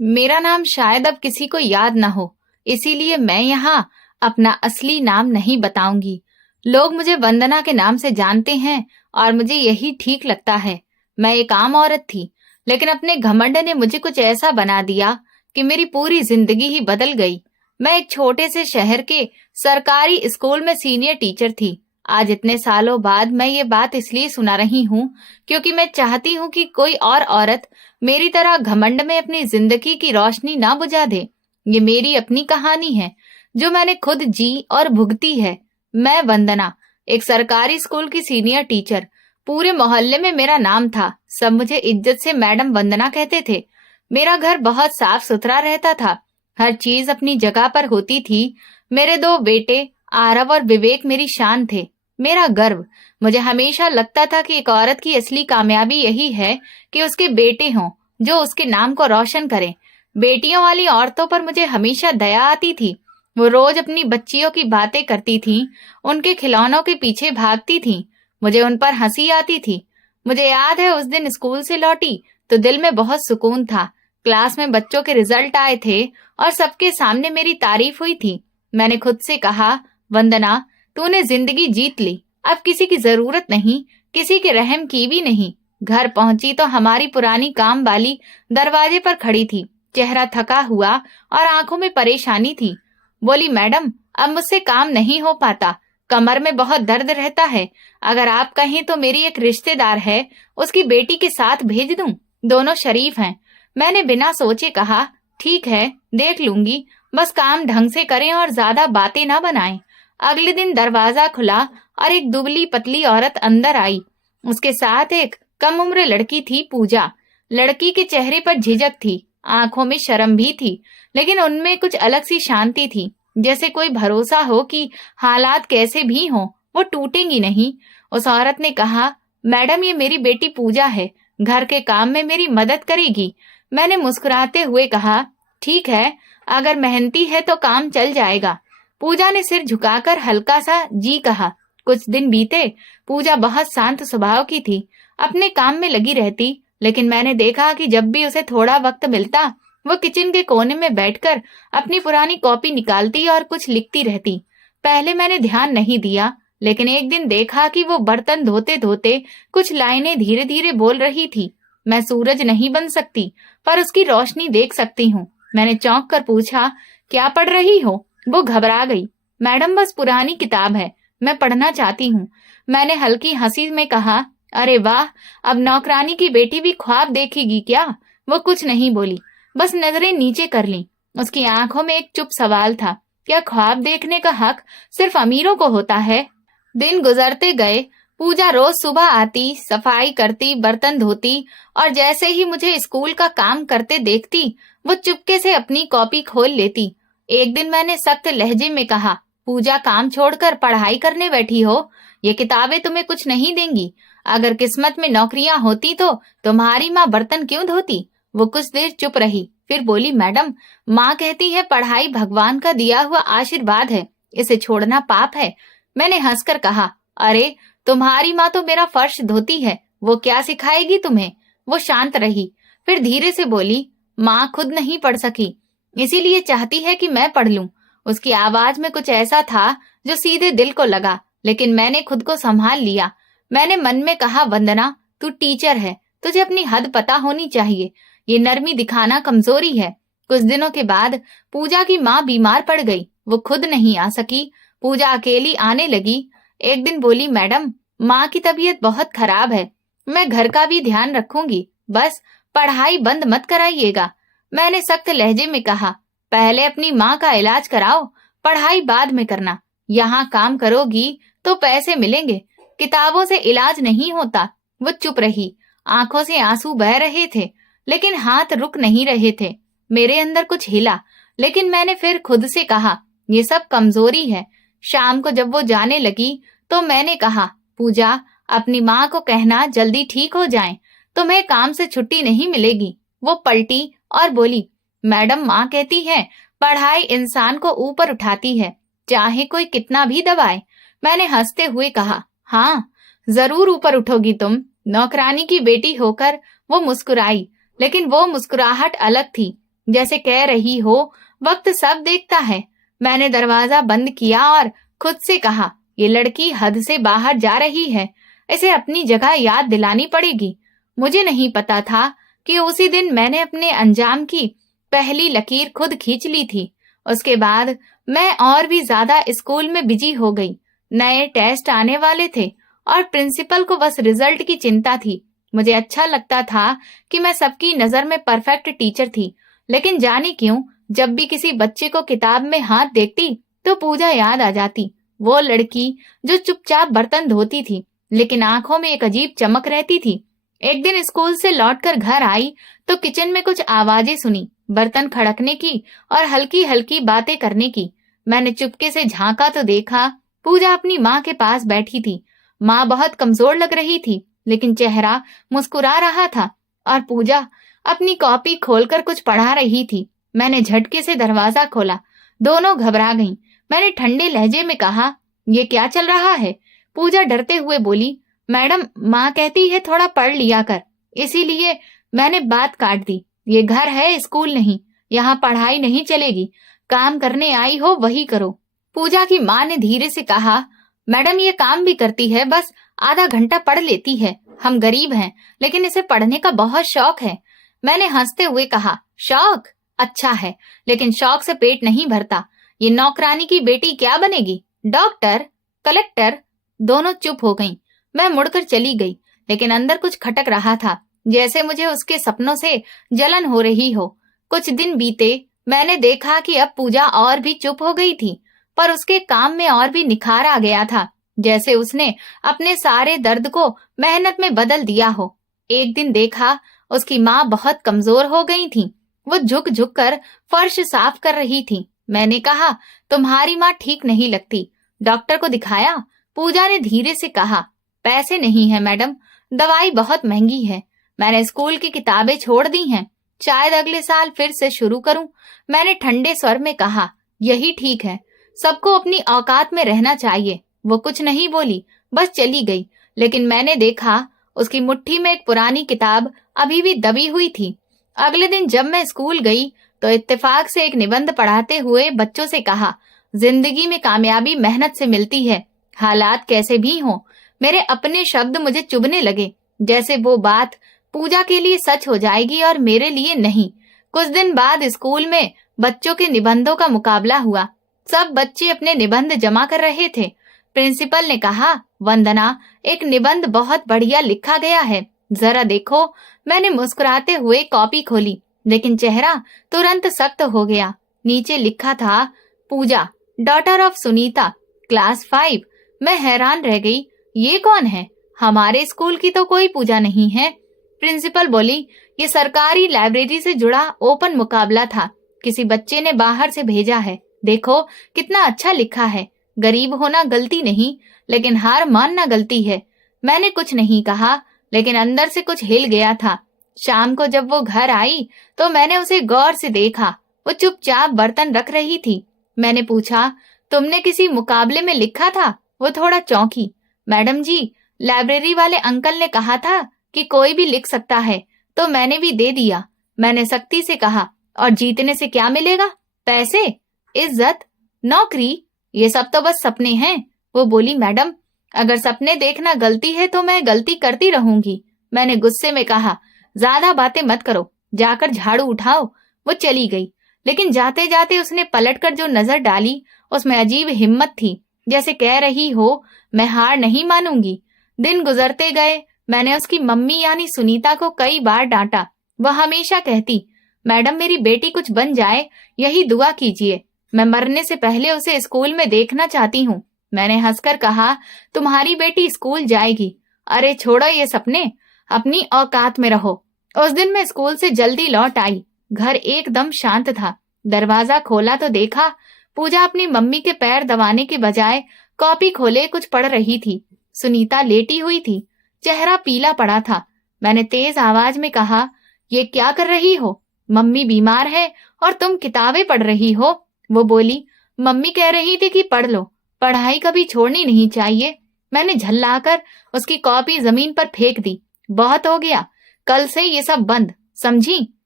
मेरा नाम शायद अब किसी को याद ना हो, इसीलिए मैं यहाँ अपना असली नाम नहीं बताऊंगी। लोग मुझे वंदना के नाम से जानते हैं और मुझे यही ठीक लगता है। मैं एक आम औरत थी, लेकिन अपने घमंड ने मुझे कुछ ऐसा बना दिया कि मेरी पूरी जिंदगी ही बदल गई। मैं एक छोटे से शहर के सरकारी स्कूल में सीनियर टीचर थी। आज इतने सालों बाद मैं ये बात इसलिए सुना रही हूँ क्योंकि मैं चाहती हूँ कि कोई और औरत मेरी तरह घमंड में अपनी जिंदगी की रोशनी ना बुझा दे। ये मेरी अपनी कहानी है जो मैंने खुद जी और भुगती है। मैं वंदना, एक सरकारी स्कूल की सीनियर टीचर। पूरे मोहल्ले में मेरा नाम था। सब मुझे इज्जत से मैडम वंदना कहते थे। मेरा घर बहुत साफ सुथरा रहता था। हर चीज अपनी जगह पर होती थी। मेरे दो बेटे आरव और विवेक मेरी शान थे, मेरा गर्व। मुझे हमेशा लगता था कि एक औरत की असली कामयाबी यही है कि उसके बेटे हों जो उसके नाम को रोशन करें। बेटियों वाली औरतों पर मुझे हमेशा दया आती थी। वो रोज अपनी बच्चियों की बातें करती थीं, उनके खिलौनों के पीछे भागती थीं। मुझे उन पर हंसी आती थी। मुझे याद है उस दिन स्कूल से लौटी तो दिल में बहुत सुकून था। क्लास में बच्चों के रिजल्ट आए थे और सबके सामने मेरी तारीफ हुई थी। मैंने खुद से कहा, वंदना, तूने जिंदगी जीत ली। अब किसी की जरूरत नहीं, किसी के रहम की भी नहीं। घर पहुंची तो हमारी पुरानी काम वाली दरवाजे पर खड़ी थी। चेहरा थका हुआ और आंखों में परेशानी थी। बोली, मैडम, अब मुझसे काम नहीं हो पाता। कमर में बहुत दर्द रहता है। अगर आप कहें तो मेरी एक रिश्तेदार है, उसकी बेटी के साथ भेज दूं। दोनों शरीफ हैं। मैंने बिना सोचे कहा, ठीक है, देख लूंगी। बस काम ढंग से करें और ज्यादा बातें ना बनाएं। अगले दिन दरवाजा खुला और एक दुबली पतली औरत अंदर आई। उसके साथ एक कम उम्र लड़की थी, पूजा। लड़की के चेहरे पर झिझक थी, आंखों में शर्म भी थी, लेकिन उनमें कुछ अलग सी शांति थी, जैसे कोई भरोसा हो कि हालात कैसे भी हों, वो टूटेंगी नहीं। उस औरत ने कहा, मैडम, ये मेरी बेटी पूजा है, घर के काम में मेरी मदद करेगी। मैंने मुस्कुराते हुए कहा, ठीक है, अगर मेहनती है तो काम चल जाएगा। पूजा ने सिर झुकाकर हल्का सा जी कहा। कुछ दिन बीते। पूजा बहुत शांत स्वभाव की थी, अपने काम में लगी रहती, लेकिन मैंने देखा कि जब भी उसे थोड़ा वक्त मिलता वो किचन के कोने में बैठकर अपनी पुरानी कॉपी निकालती और कुछ लिखती रहती। पहले मैंने ध्यान नहीं दिया, लेकिन एक दिन देखा कि वो बर्तन धोते धोते कुछ लाइनें धीरे धीरे बोल रही थी। मैं सूरज नहीं बन सकती, पर उसकी रोशनी देख सकती हूँ। मैंने चौंक कर पूछा, क्या पढ़ रही हो? वो घबरा गई। मैडम, बस पुरानी किताब है, मैं पढ़ना चाहती हूँ। मैंने हल्की हंसी में कहा, अरे वाह, अब नौकरानी की बेटी भी ख्वाब देखेगी क्या? वो कुछ नहीं बोली, बस नजरें नीचे कर लीं। उसकी आंखों में एक चुप सवाल था, क्या ख्वाब देखने का हक सिर्फ अमीरों को होता है? दिन गुजरते गए। पूजा रोज सुबह आती, सफाई करती, बर्तन धोती, और जैसे ही मुझे स्कूल का काम करते देखती वो चुपके से अपनी कॉपी खोल लेती। एक दिन मैंने सख्त लहजे में कहा, पूजा, काम छोड़कर पढ़ाई करने बैठी हो? ये किताबें तुम्हें कुछ नहीं देंगी। अगर किस्मत में नौकरियां होती तो तुम्हारी माँ बर्तन क्यों धोती? वो कुछ देर चुप रही, फिर बोली, मैडम, माँ कहती है पढ़ाई भगवान का दिया हुआ आशीर्वाद है, इसे छोड़ना पाप है। मैंने हंसकर कहा, अरे, तुम्हारी माँ तो मेरा फर्श धोती है, वो क्या सिखाएगी तुम्हें? वो शांत रही, फिर धीरे से बोली, माँ खुद नहीं पढ़ सकी, इसीलिए चाहती है कि मैं पढ़ लूं। उसकी आवाज में कुछ ऐसा था जो सीधे दिल को लगा, लेकिन मैंने खुद को संभाल लिया। मैंने मन में कहा, वंदना, तू टीचर है, तुझे अपनी हद पता होनी चाहिए। ये नरमी दिखाना कमजोरी है। कुछ दिनों के बाद पूजा की माँ बीमार पड़ गई। वो खुद नहीं आ सकी। पूजा अकेली आने लगी। एक दिन बोली, मैडम, माँ की तबीयत बहुत खराब है, मैं घर का भी ध्यान रखूंगी, बस पढ़ाई बंद मत कराइएगा। मैंने सख्त लहजे में कहा, पहले अपनी माँ का इलाज कराओ, पढ़ाई बाद में करना। यहाँ काम करोगी तो पैसे मिलेंगे, किताबों से इलाज नहीं होता। वो चुप रही, आंखों से आंसू बह रहे थे, लेकिन हाथ रुक नहीं रहे थे। मेरे अंदर कुछ हिला, लेकिन मैंने फिर खुद से कहा, ये सब कमजोरी है। शाम को जब वो जाने लगी तो मैंने कहा, पूजा, अपनी माँ को कहना जल्दी ठीक हो जाएं, तुम्हें काम से छुट्टी नहीं मिलेगी। वो पलटी और बोली, मैडम, माँ कहती है पढ़ाई इंसान को ऊपर उठाती है, चाहे कोई कितना भी दबाए। मैंने हंसते हुए कहा, हाँ, जरूर ऊपर उठोगी तुम, नौकरानी की बेटी होकर। वो मुस्कुराई, लेकिन वो मुस्कुराहट अलग थी। जैसे कह रही हो वक्त सब देखता है। मैंने दरवाजा बंद किया और खुद से कहा, ये लड़की हद से बाहर जा रही है, इसे अपनी जगह याद दिलानी पड़ेगी। मुझे नहीं पता था कि उसी दिन मैंने अपने अंजाम की पहली लकीर खुद खींच ली थी। उसके बाद मैं और भी ज्यादा स्कूल में बिजी हो गई। नए टेस्ट आने वाले थे और प्रिंसिपल को बस रिजल्ट की चिंता थी। मुझे अच्छा लगता था कि मैं सबकी नजर में परफेक्ट टीचर थी, लेकिन जाने क्यों जब भी किसी बच्चे को किताब में हाथ देखती तो पूजा याद आ जाती। वो लड़की जो चुपचाप बर्तन धोती थी, लेकिन आंखों में एक अजीब चमक रहती थी। एक दिन स्कूल से लौटकर घर आई तो किचन में कुछ आवाजें सुनी, बर्तन खड़कने की और हल्की हल्की बातें करने की। मैंने चुपके से झांका तो देखा पूजा अपनी माँ के पास बैठी थी। माँ बहुत कमजोर लग रही थी, लेकिन चेहरा मुस्कुरा रहा था और पूजा अपनी कॉपी खोलकर कुछ पढ़ा रही थी। मैंने झटके से दरवाजा खोला। दोनों घबरा गईं। मैंने ठंडे लहजे में कहा, ये क्या चल रहा है? पूजा डरते हुए बोली, मैडम, माँ कहती है थोड़ा पढ़ लिया कर, इसीलिए मैंने बात काट दी। ये घर है, स्कूल नहीं। यहाँ पढ़ाई नहीं चलेगी। काम करने आई हो वही करो। पूजा की माँ ने धीरे से कहा, मैडम ये काम भी करती है, बस आधा घंटा पढ़ लेती है। हम गरीब हैं, लेकिन इसे पढ़ने का बहुत शौक है। मैंने हंसते हुए कहा, शौक अच्छा है, लेकिन शौक से पेट नहीं भरता। ये नौकरानी की बेटी क्या बनेगी? Doctor, collector? दोनों चुप हो गईं। मैं मुड़कर चली गई, लेकिन अंदर कुछ खटक रहा था, जैसे मुझे उसके सपनों से जलन हो रही हो। कुछ दिन बीते। मैंने देखा कि अब पूजा और भी चुप हो गई थी, पर उसके काम में और भी निखार आ गया था, जैसे उसने अपने सारे दर्द को मेहनत में बदल दिया हो। एक दिन देखा उसकी माँ बहुत कमजोर हो गई थी। वो झुक झुक कर फर्श साफ कर रही थी। मैंने कहा, तुम्हारी माँ ठीक नहीं लगती, डॉक्टर को दिखाया? पूजा ने धीरे से कहा, पैसे नहीं है मैडम, दवाई बहुत महंगी है। मैंने स्कूल की किताबें छोड़ दी हैं, शायद अगले साल फिर से शुरू करूं। मैंने ठंडे स्वर में कहा, यही ठीक है, सबको अपनी औकात में रहना चाहिए। वो कुछ नहीं बोली, बस चली गई। लेकिन मैंने देखा उसकी मुट्ठी में एक पुरानी किताब अभी भी दबी हुई थी। अगले दिन जब मैं स्कूल गई तो इत्तेफाक से एक निबंध पढ़ाते हुए बच्चों से कहा, जिंदगी में कामयाबी मेहनत से मिलती है, हालात कैसे भी हों। मेरे अपने शब्द मुझे चुभने लगे, जैसे वो बात पूजा के लिए सच हो जाएगी और मेरे लिए नहीं। कुछ दिन बाद स्कूल में बच्चों के निबंधों का मुकाबला हुआ। सब बच्चे अपने निबंध जमा कर रहे थे। प्रिंसिपल ने कहा, वंदना, एक निबंध बहुत बढ़िया लिखा गया है, जरा देखो। मैंने मुस्कुराते हुए कॉपी खोली, लेकिन चेहरा तुरंत सख्त हो गया। नीचे लिखा था, पूजा, डॉटर ऑफ सुनीता, क्लास 5। मैं हैरान रह गई, ये कौन है? हमारे स्कूल की तो कोई पूजा नहीं है। प्रिंसिपल बोली, ये सरकारी लाइब्रेरी से जुड़ा ओपन मुकाबला था, किसी बच्चे ने बाहर से भेजा है। देखो कितना अच्छा लिखा है। गरीब होना गलती नहीं, लेकिन हार मानना गलती है। मैंने कुछ नहीं कहा, लेकिन अंदर से कुछ हिल गया था। शाम को जब वो घर आई तो मैंने उसे गौर से देखा। वो चुपचाप बर्तन रख रही थी। मैंने पूछा, तुमने किसी मुकाबले में लिखा था? वो थोड़ा चौंकी। मैडम जी, लाइब्रेरी वाले अंकल ने कहा था कि कोई भी लिख सकता है, तो मैंने भी दे दिया। मैंने सख्ती से कहा, और जीतने से क्या मिलेगा? पैसे, इज्जत, नौकरी? ये सब तो बस सपने हैं। वो बोली, मैडम, अगर सपने देखना गलती है तो मैं गलती करती रहूंगी। मैंने गुस्से में कहा, ज्यादा बातें मत करो, जाकर झाड़ू उठाओ। वो चली गई, लेकिन जाते जाते उसने पलटकर जो नजर डाली उसमें अजीब हिम्मत थी, जैसे कह रही हो, मैं हार नहीं मानूंगी। दिन गुजरते गए। मैंने उसकी मम्मी यानी सुनीता को कई बार डांटा। वह हमेशा कहती, मैडम, मेरी बेटी कुछ बन जाए, यही दुआ कीजिए। मैं मरने से पहले उसे स्कूल में देखना चाहती हूँ। मैंने हंसकर कहा, तुम्हारी बेटी स्कूल जाएगी। अरे छोड़ो ये सपने, अपनी औकात में रहो। उस दिन मैं स्कूल से जल्दी लौट आई। घर एकदम शांत था। दरवाजा खोला तो देखा पूजा अपनी मम्मी के पैर दबाने के बजाय कॉपी खोले कुछ पढ़ रही थी। सुनीता लेटी हुई थी, चेहरा पीला पड़ा था। मैंने तेज आवाज में कहा, ये क्या कर रही हो? मम्मी बीमार है और तुम किताबें पढ़ रही हो। वो बोली, मम्मी कह रही थी कि पढ़ लो, पढ़ाई कभी छोड़नी नहीं चाहिए। मैंने झल्लाकर उसकी कॉपी जमीन पर फेंक दी। बहुत हो गया, कल से ये सब बंद, समझी?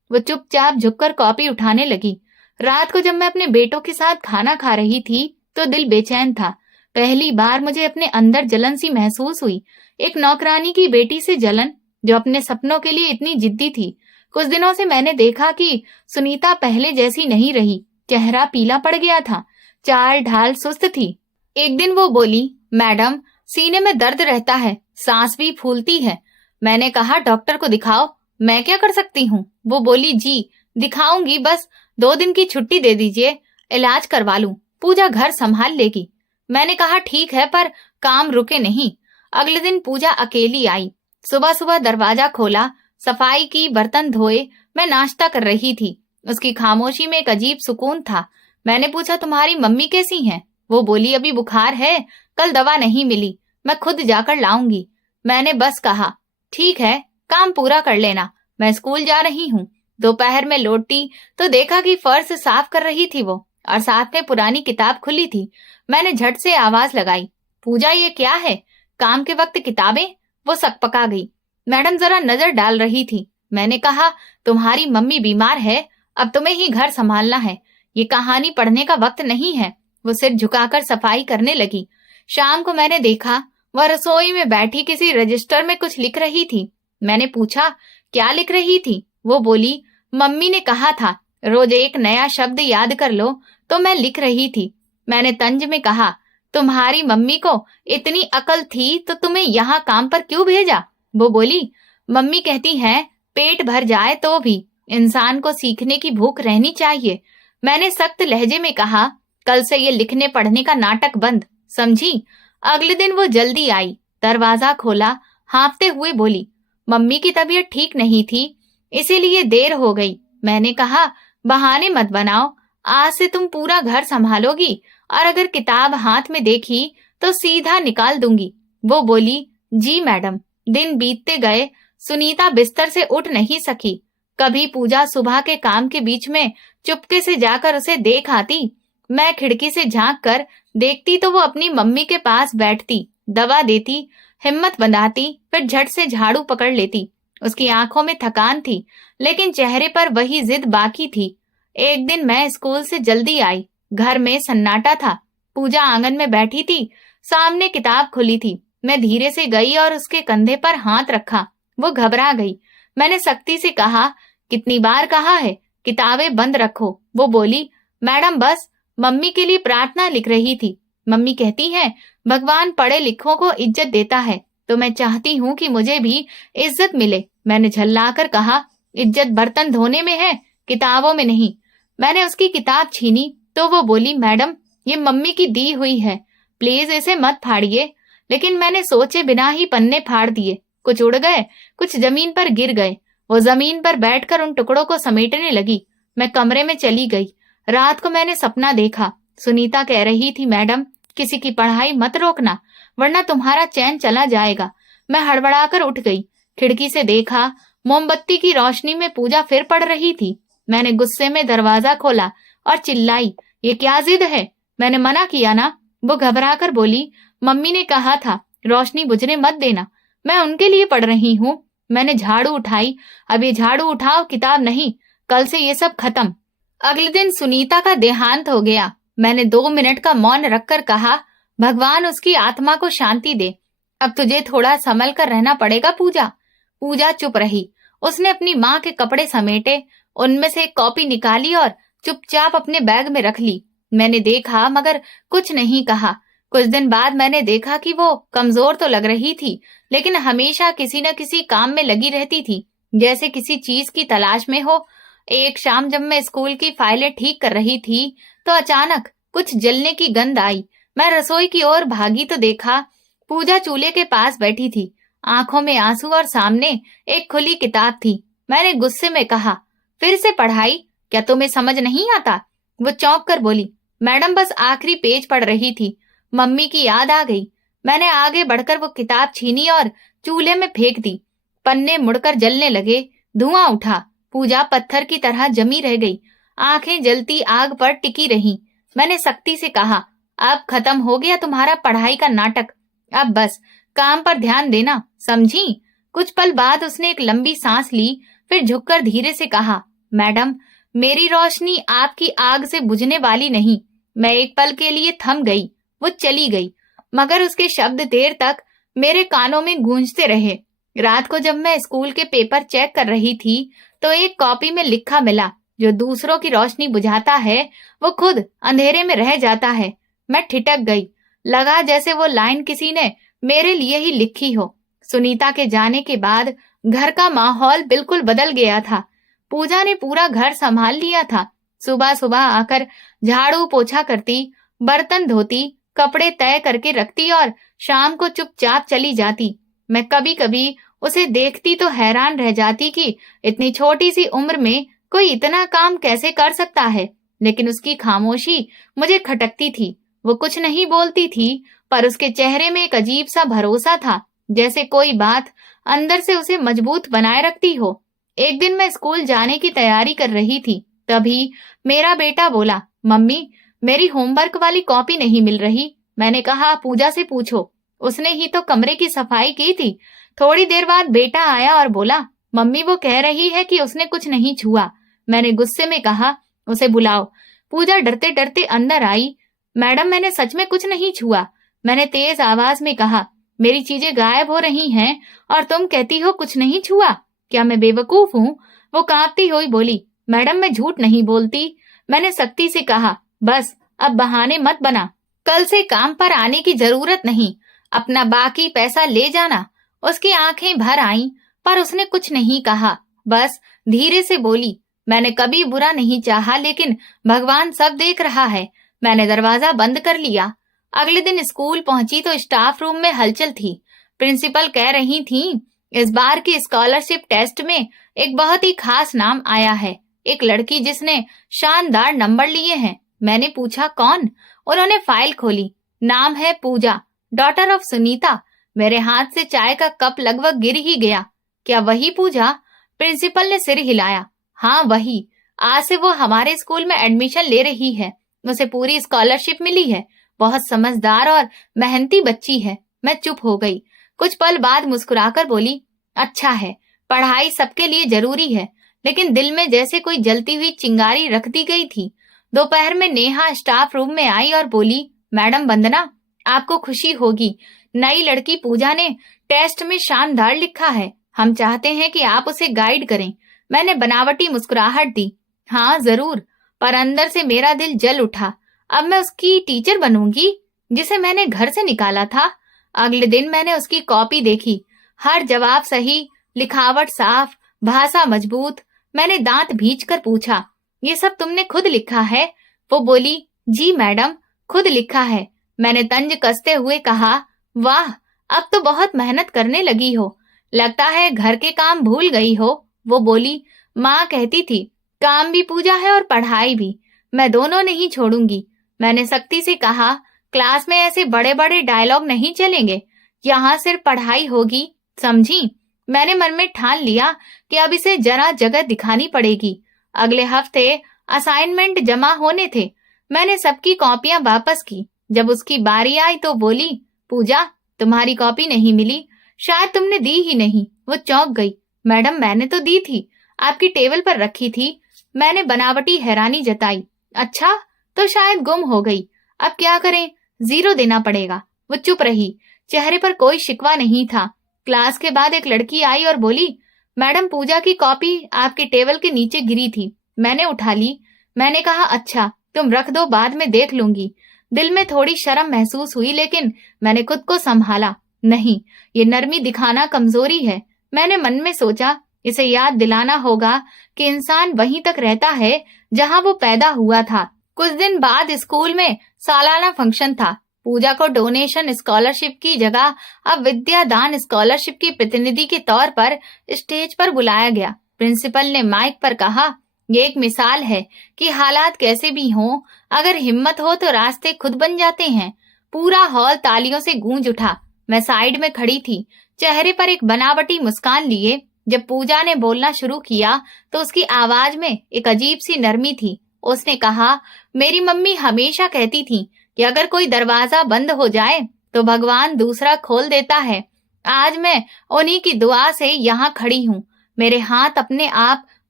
वो चुपचाप झुककर कॉपी उठाने लगी। रात को जब मैं अपने बेटों के साथ खाना खा रही थी तो दिल बेचैन था। पहली बार मुझे अपने अंदर जलन सी महसूस हुई, एक नौकरानी की बेटी से जलन जो अपने सपनों के लिए इतनी जिद्दी थी। कुछ दिनों से मैंने देखा कि सुनीता पहले जैसी नहीं रही, चेहरा पीला पड़ गया था, चाल ढाल सुस्त थी। एक दिन वो बोली, मैडम सीने में दर्द रहता है, सांस भी फूलती है। मैंने कहा डॉक्टर को दिखाओ, मैं क्या कर सकती हूँ। वो बोली, जी दिखाऊंगी, बस 2 दिन की छुट्टी दे दीजिए, इलाज करवा लूं, पूजा घर संभाल लेगी। मैंने कहा ठीक है, पर काम रुके नहीं। अगले दिन पूजा अकेली आई। सुबह सुबह दरवाजा खोला, सफाई की, बर्तन धोए। मैं नाश्ता कर रही थी। उसकी खामोशी में एक अजीब सुकून था। मैंने पूछा, तुम्हारी मम्मी कैसी हैं? वो बोली, अभी बुखार है, कल दवा नहीं मिली, मैं खुद जाकर लाऊंगी। मैंने बस कहा, ठीक है, काम पूरा कर लेना, मैं स्कूल जा रही हूँ। दोपहर में लौटी तो देखा कि फर्श साफ कर रही थी वो, और साथ में पुरानी किताब खुली थी। मैंने झट से आवाज लगाई, पूजा ये क्या है? काम के वक्त किताबें? वो सकपका गई। मैडम जरा नजर डाल रही थी। मैंने कहा, तुम्हारी मम्मी बीमार है, अब तुम्हें ही घर संभालना है, ये कहानी पढ़ने का वक्त नहीं है। वो सिर झुकाकर सफाई करने लगी। शाम को मैंने देखा वह रसोई में बैठी किसी रजिस्टर में कुछ लिख रही थी। मैंने पूछा, क्या लिख रही थी? वो बोली, मम्मी ने कहा था रोज एक नया शब्द याद कर लो, तो मैं लिख रही थी। मैंने तंज में कहा, तुम्हारी मम्मी को इतनी अकल थी तो तुम्हें यहाँ काम पर क्यों भेजा? वो बोली, मम्मी कहती है पेट भर जाए तो भी इंसान को सीखने की भूख रहनी चाहिए। मैंने सख्त लहजे में कहा, कल से ये लिखने पढ़ने का नाटक बंद, समझी? अगले दिन वो जल्दी आई, दरवाजा खोला, हाँफते हुए बोली, मम्मी की तबीयत ठीक नहीं थी, इसीलिए देर हो गई। मैंने कहा, बहाने मत बनाओ, आज से तुम पूरा घर संभालोगी, और अगर किताब हाथ में देखी तो सीधा निकाल दूंगी। वो बोली, जी मैडम। दिन बीतते गए, सुनीता बिस्तर से उठ नहीं सकी। कभी पूजा सुबह के काम के बीच में चुपके से जाकर उसे देख आती। मैं खिड़की से झांक कर देखती तो वो अपनी मम्मी के पास बैठती, दवा देती, हिम्मत बंधाती, फिर झट से झाड़ू पकड़ लेती। उसकी आंखों में थकान थी, लेकिन चेहरे पर वही जिद बाकी थी। एक दिन मैं स्कूल से जल्दी आई। घर में सन्नाटा था। पूजा आंगन में बैठी थी, सामने किताब खुली थी। मैं धीरे से गई और उसके कंधे पर हाथ रखा। वो घबरा गई। मैंने सख्ती से कहा, कितनी बार कहा है किताबें बंद रखो। वो बोली, मैडम बस मम्मी के लिए प्रार्थना लिख रही थी। मम्मी कहती है भगवान पढ़े लिखों को इज्जत देता है, तो मैं चाहती हूँ कि मुझे भी इज्जत मिले। मैंने झल्लाकर कहा, इज्जत बर्तन धोने में है, किताबों में नहीं। मैंने उसकी किताब छीनी तो वो बोली, मैडम ये मम्मी की दी हुई है, प्लीज इसे मत फाड़िए। लेकिन मैंने सोचे बिना ही पन्ने फाड़ दिए। कुछ उड़ गए, कुछ जमीन पर गिर गए। वो जमीन पर बैठकर उन टुकड़ों को समेटने लगी। मैं कमरे में चली गई। रात को मैंने सपना देखा। सुनीता कह रही थी, मैडम किसी की पढ़ाई मत रोकना, वरना तुम्हारा चैन चला जाएगा। मैं हड़बड़ाकर उठ गई। खिड़की से देखा, मोमबत्ती की रोशनी में पूजा फिर पड़ रही थी। मैंने गुस्से में दरवाजा खोला और चिल्लाई, ये क्या जिद है? मैंने मना किया ना। वो घबराकर बोली, मम्मी ने कहा था रोशनी बुझने मत देना, मैं उनके लिए पढ़ रही हूँ। मैंने झाड़ू उठाई। अब ये झाड़ू उठाओ, किताब नहीं, कल से ये सब खत्म। अगले दिन सुनीता का देहांत हो गया। मैंने 2 मिनट का मौन रखकर कहा, भगवान उसकी आत्मा को शांति दे। अब तुझे थोड़ा संभल कर रहना पड़ेगा पूजा। पूजा चुप रही। उसने अपनी माँ के कपड़े समेटे, उनमें से एक कॉपी निकाली और चुपचाप अपने बैग में रख ली। मैंने देखा मगर कुछ नहीं कहा। कुछ दिन बाद मैंने देखा कि वो कमजोर तो लग रही थी, लेकिन हमेशा किसी न किसी काम में लगी रहती थी, जैसे किसी चीज की तलाश में हो। एक शाम जब मैं स्कूल की फाइलें ठीक कर रही थी तो अचानक कुछ जलने की गंध आई। मैं रसोई की ओर भागी तो देखा पूजा चूल्हे के पास बैठी थी, आंखों में आंसू और सामने एक खुली किताब थी। मैंने गुस्से में कहा, फिर से पढ़ाई? क्या तुम्हें समझ नहीं आता? वो चौंक कर बोली, मैडम बस आखिरी पेज पढ़ रही थी, मम्मी की याद आ गई। मैंने आगे बढ़कर वो किताब छीनी और चूल्हे में फेंक दी। पन्ने मुड़कर जलने लगे, धुआं उठा। पूजा पत्थर की तरह जमी रह गई, आंखें जलती आग पर टिकी रहीं। मैंने सख्ती से कहा, अब खत्म हो गया तुम्हारा पढ़ाई का नाटक, अब बस काम पर ध्यान देना, समझी? कुछ पल बाद उसने एक लंबी सांस ली, फिर झुककर धीरे से कहा, मैडम, मेरी रोशनी आपकी आग से बुझने वाली नहीं। मैं एक पल के लिए थम गई। वो चली गई, मगर उसके शब्द देर तक मेरे कानों में गूंजते रहे। रात को जब मैं स्कूल के पेपर चेक कर रही थी तो एक कॉपी में लिखा मिला, जो दूसरों की रोशनी बुझाता है वो खुद अंधेरे में रह जाता है। मैं ठिठक गई। लगा जैसे वो लाइन किसी ने मेरे लिए ही लिखी हो। सुनीता के जाने के बाद घर का माहौल बिल्कुल बदल गया था। पूजा ने पूरा घर संभाल लिया था। सुबह सुबह आकर झाड़ू पोछा करती, बर्तन धोती, कपड़े तय करके रखती और शाम को चुपचाप चली जाती। मैं कभी कभी उसे देखती तो हैरान रह जाती कि इतनी छोटी सी उम्र में कोई इतना काम कैसे कर सकता है। लेकिन उसकी खामोशी मुझे खटकती थी। वो कुछ नहीं बोलती थी, पर उसके चेहरे में एक अजीब सा भरोसा था, जैसे कोई बात अंदर से उसे मजबूत बनाए रखती हो। एक दिन मैं स्कूल जाने की तैयारी कर रही थी, तभी मेरा बेटा बोला, मम्मी, मेरी होमवर्क वाली कॉपी नहीं मिल रही। मैंने कहा, पूजा से पूछो, उसने ही तो कमरे की सफाई की थी। थोड़ी देर बाद बेटा आया और बोला, मम्मी, वो कह रही है कि उसने कुछ नहीं छुआ। मैंने गुस्से में कहा, उसे बुलाओ। पूजा डरते डरते अंदर आई। मैडम, मैंने सच में कुछ नहीं छुआ। मैंने तेज आवाज में कहा, मेरी चीजें गायब हो रही हैं और तुम कहती हो कुछ नहीं छुआ। क्या मैं बेवकूफ हूँ? वो कांपती हुई बोली, मैडम, मैं झूठ नहीं बोलती। मैंने सख्ती से कहा, बस अब बहाने मत बना। कल से काम पर आने की जरूरत नहीं। अपना बाकी पैसा ले जाना। उसकी आंखें भर आईं, पर उसने कुछ नहीं कहा। बस धीरे से बोली, मैंने कभी बुरा नहीं चाहा, लेकिन भगवान सब देख रहा है। मैंने दरवाजा बंद कर लिया। अगले दिन स्कूल पहुंची तो स्टाफ रूम में हलचल थी। प्रिंसिपल कह रही थी, इस बार की स्कॉलरशिप टेस्ट में एक बहुत ही खास नाम आया है। एक लड़की जिसने शानदार नंबर लिए हैं। मैंने पूछा, कौन? उन्होंने फाइल खोली। नाम है पूजा, डॉटर ऑफ सुनीता। मेरे हाथ से चाय का कप लगभग गिर ही गया। क्या वही पूजा? प्रिंसिपल ने सिर हिलाया। हाँ, वही। आज से वो हमारे स्कूल में एडमिशन ले रही है। उसे पूरी स्कॉलरशिप मिली है। बहुत समझदार और मेहनती बच्ची है। मैं चुप हो गई। कुछ पल बाद मुस्कुराकर बोली, अच्छा है, पढ़ाई सबके लिए जरूरी है। लेकिन दिल में जैसे कोई जलती हुई चिंगारी रख दी गई थी। दोपहर में नेहा स्टाफ रूम में आई और बोली, मैडम वंदना, आपको खुशी होगी, नई लड़की पूजा ने टेस्ट में शानदार लिखा है। हम चाहते हैं कि आप उसे गाइड करें। मैंने बनावटी मुस्कुराहट दी। हाँ जरूर, पर अंदर से मेरा दिल जल उठा। अब मैं उसकी टीचर बनूंगी, जिसे मैंने घर से निकाला था। अगले दिन मैंने उसकी कॉपी देखी। हर जवाब सही, लिखावट साफ, भाषा मजबूत। मैंने दांत भींचकर पूछा, ये सब तुमने खुद लिखा है? वो बोली, जी मैडम, खुद लिखा है। मैंने तंज कसते हुए कहा, वाह, अब तो बहुत मेहनत करने लगी हो। लगता है घर के काम भूल गई हो। वो बोली, माँ कहती थी, काम भी पूजा है और पढ़ाई भी। मैं दोनों नहीं छोड़ूंगी। मैंने सख्ती से कहा, क्लास में ऐसे बड़े बड़े डायलॉग नहीं चलेंगे। यहाँ सिर्फ पढ़ाई होगी, समझी? मैंने मन में ठान लिया कि अब इसे जरा जगह दिखानी पड़ेगी। अगले हफ्ते असाइनमेंट जमा होने थे। मैंने सबकी कॉपियां वापस की। जब उसकी बारी आई तो बोली, पूजा, तुम्हारी कॉपी नहीं मिली। शायद तुमने दी ही नहीं। वो चौंक गई। मैडम, मैंने तो दी थी, आपकी टेबल पर रखी थी। मैंने बनावटी हैरानी जताई। अच्छा, तो शायद गुम हो गई। अब क्या करें? 0 देना पड़ेगा। वो चुप रही। चेहरे पर कोई शिकवा नहीं था। क्लास के बाद एक लड़की आई और बोली, मैडम, पूजा की कॉपी आपके टेबल के नीचे गिरी थी। मैंने उठा ली। मैंने कहा, अच्छा, तुम रख दो, बाद में देख लूंगी। दिल में थोड़ी शर्म महसूस हुई, लेकिन मैंने खुद को संभाला। नहीं, ये नरमी दिखाना कमजोरी है। मैंने मन में सोचा, इसे याद दिलाना होगा कि इंसान वहीं तक रहता है जहां वो पैदा हुआ था। कुछ दिन बाद स्कूल में सालाना फंक्शन था। पूजा को डोनेशन स्कॉलरशिप की जगह अब विद्यादान स्कॉलरशिप की प्रतिनिधि के तौर पर स्टेज पर बुलाया गया। प्रिंसिपल ने माइक पर कहा, ये एक मिसाल है कि हालात कैसे भी हों, अगर हिम्मत हो तो रास्ते खुद बन जाते हैं। पूरा हॉल तालियों से गूंज उठा। मैं साइड में खड़ी थी, चेहरे पर एक बनावटी मुस्कान लिए। जब पूजा ने बोलना शुरू किया तो उसकी आवाज में एक अजीब सी नरमी थी। उसने कहा, मेरी मम्मी हमेशा कहती थी कि अगर कोई दरवाजा बंद हो जाए तो भगवान दूसरा खोल देता है। आज मैं उन्हीं की दुआ से यहाँ खड़ी हूँ। मेरे हाथ अपने आप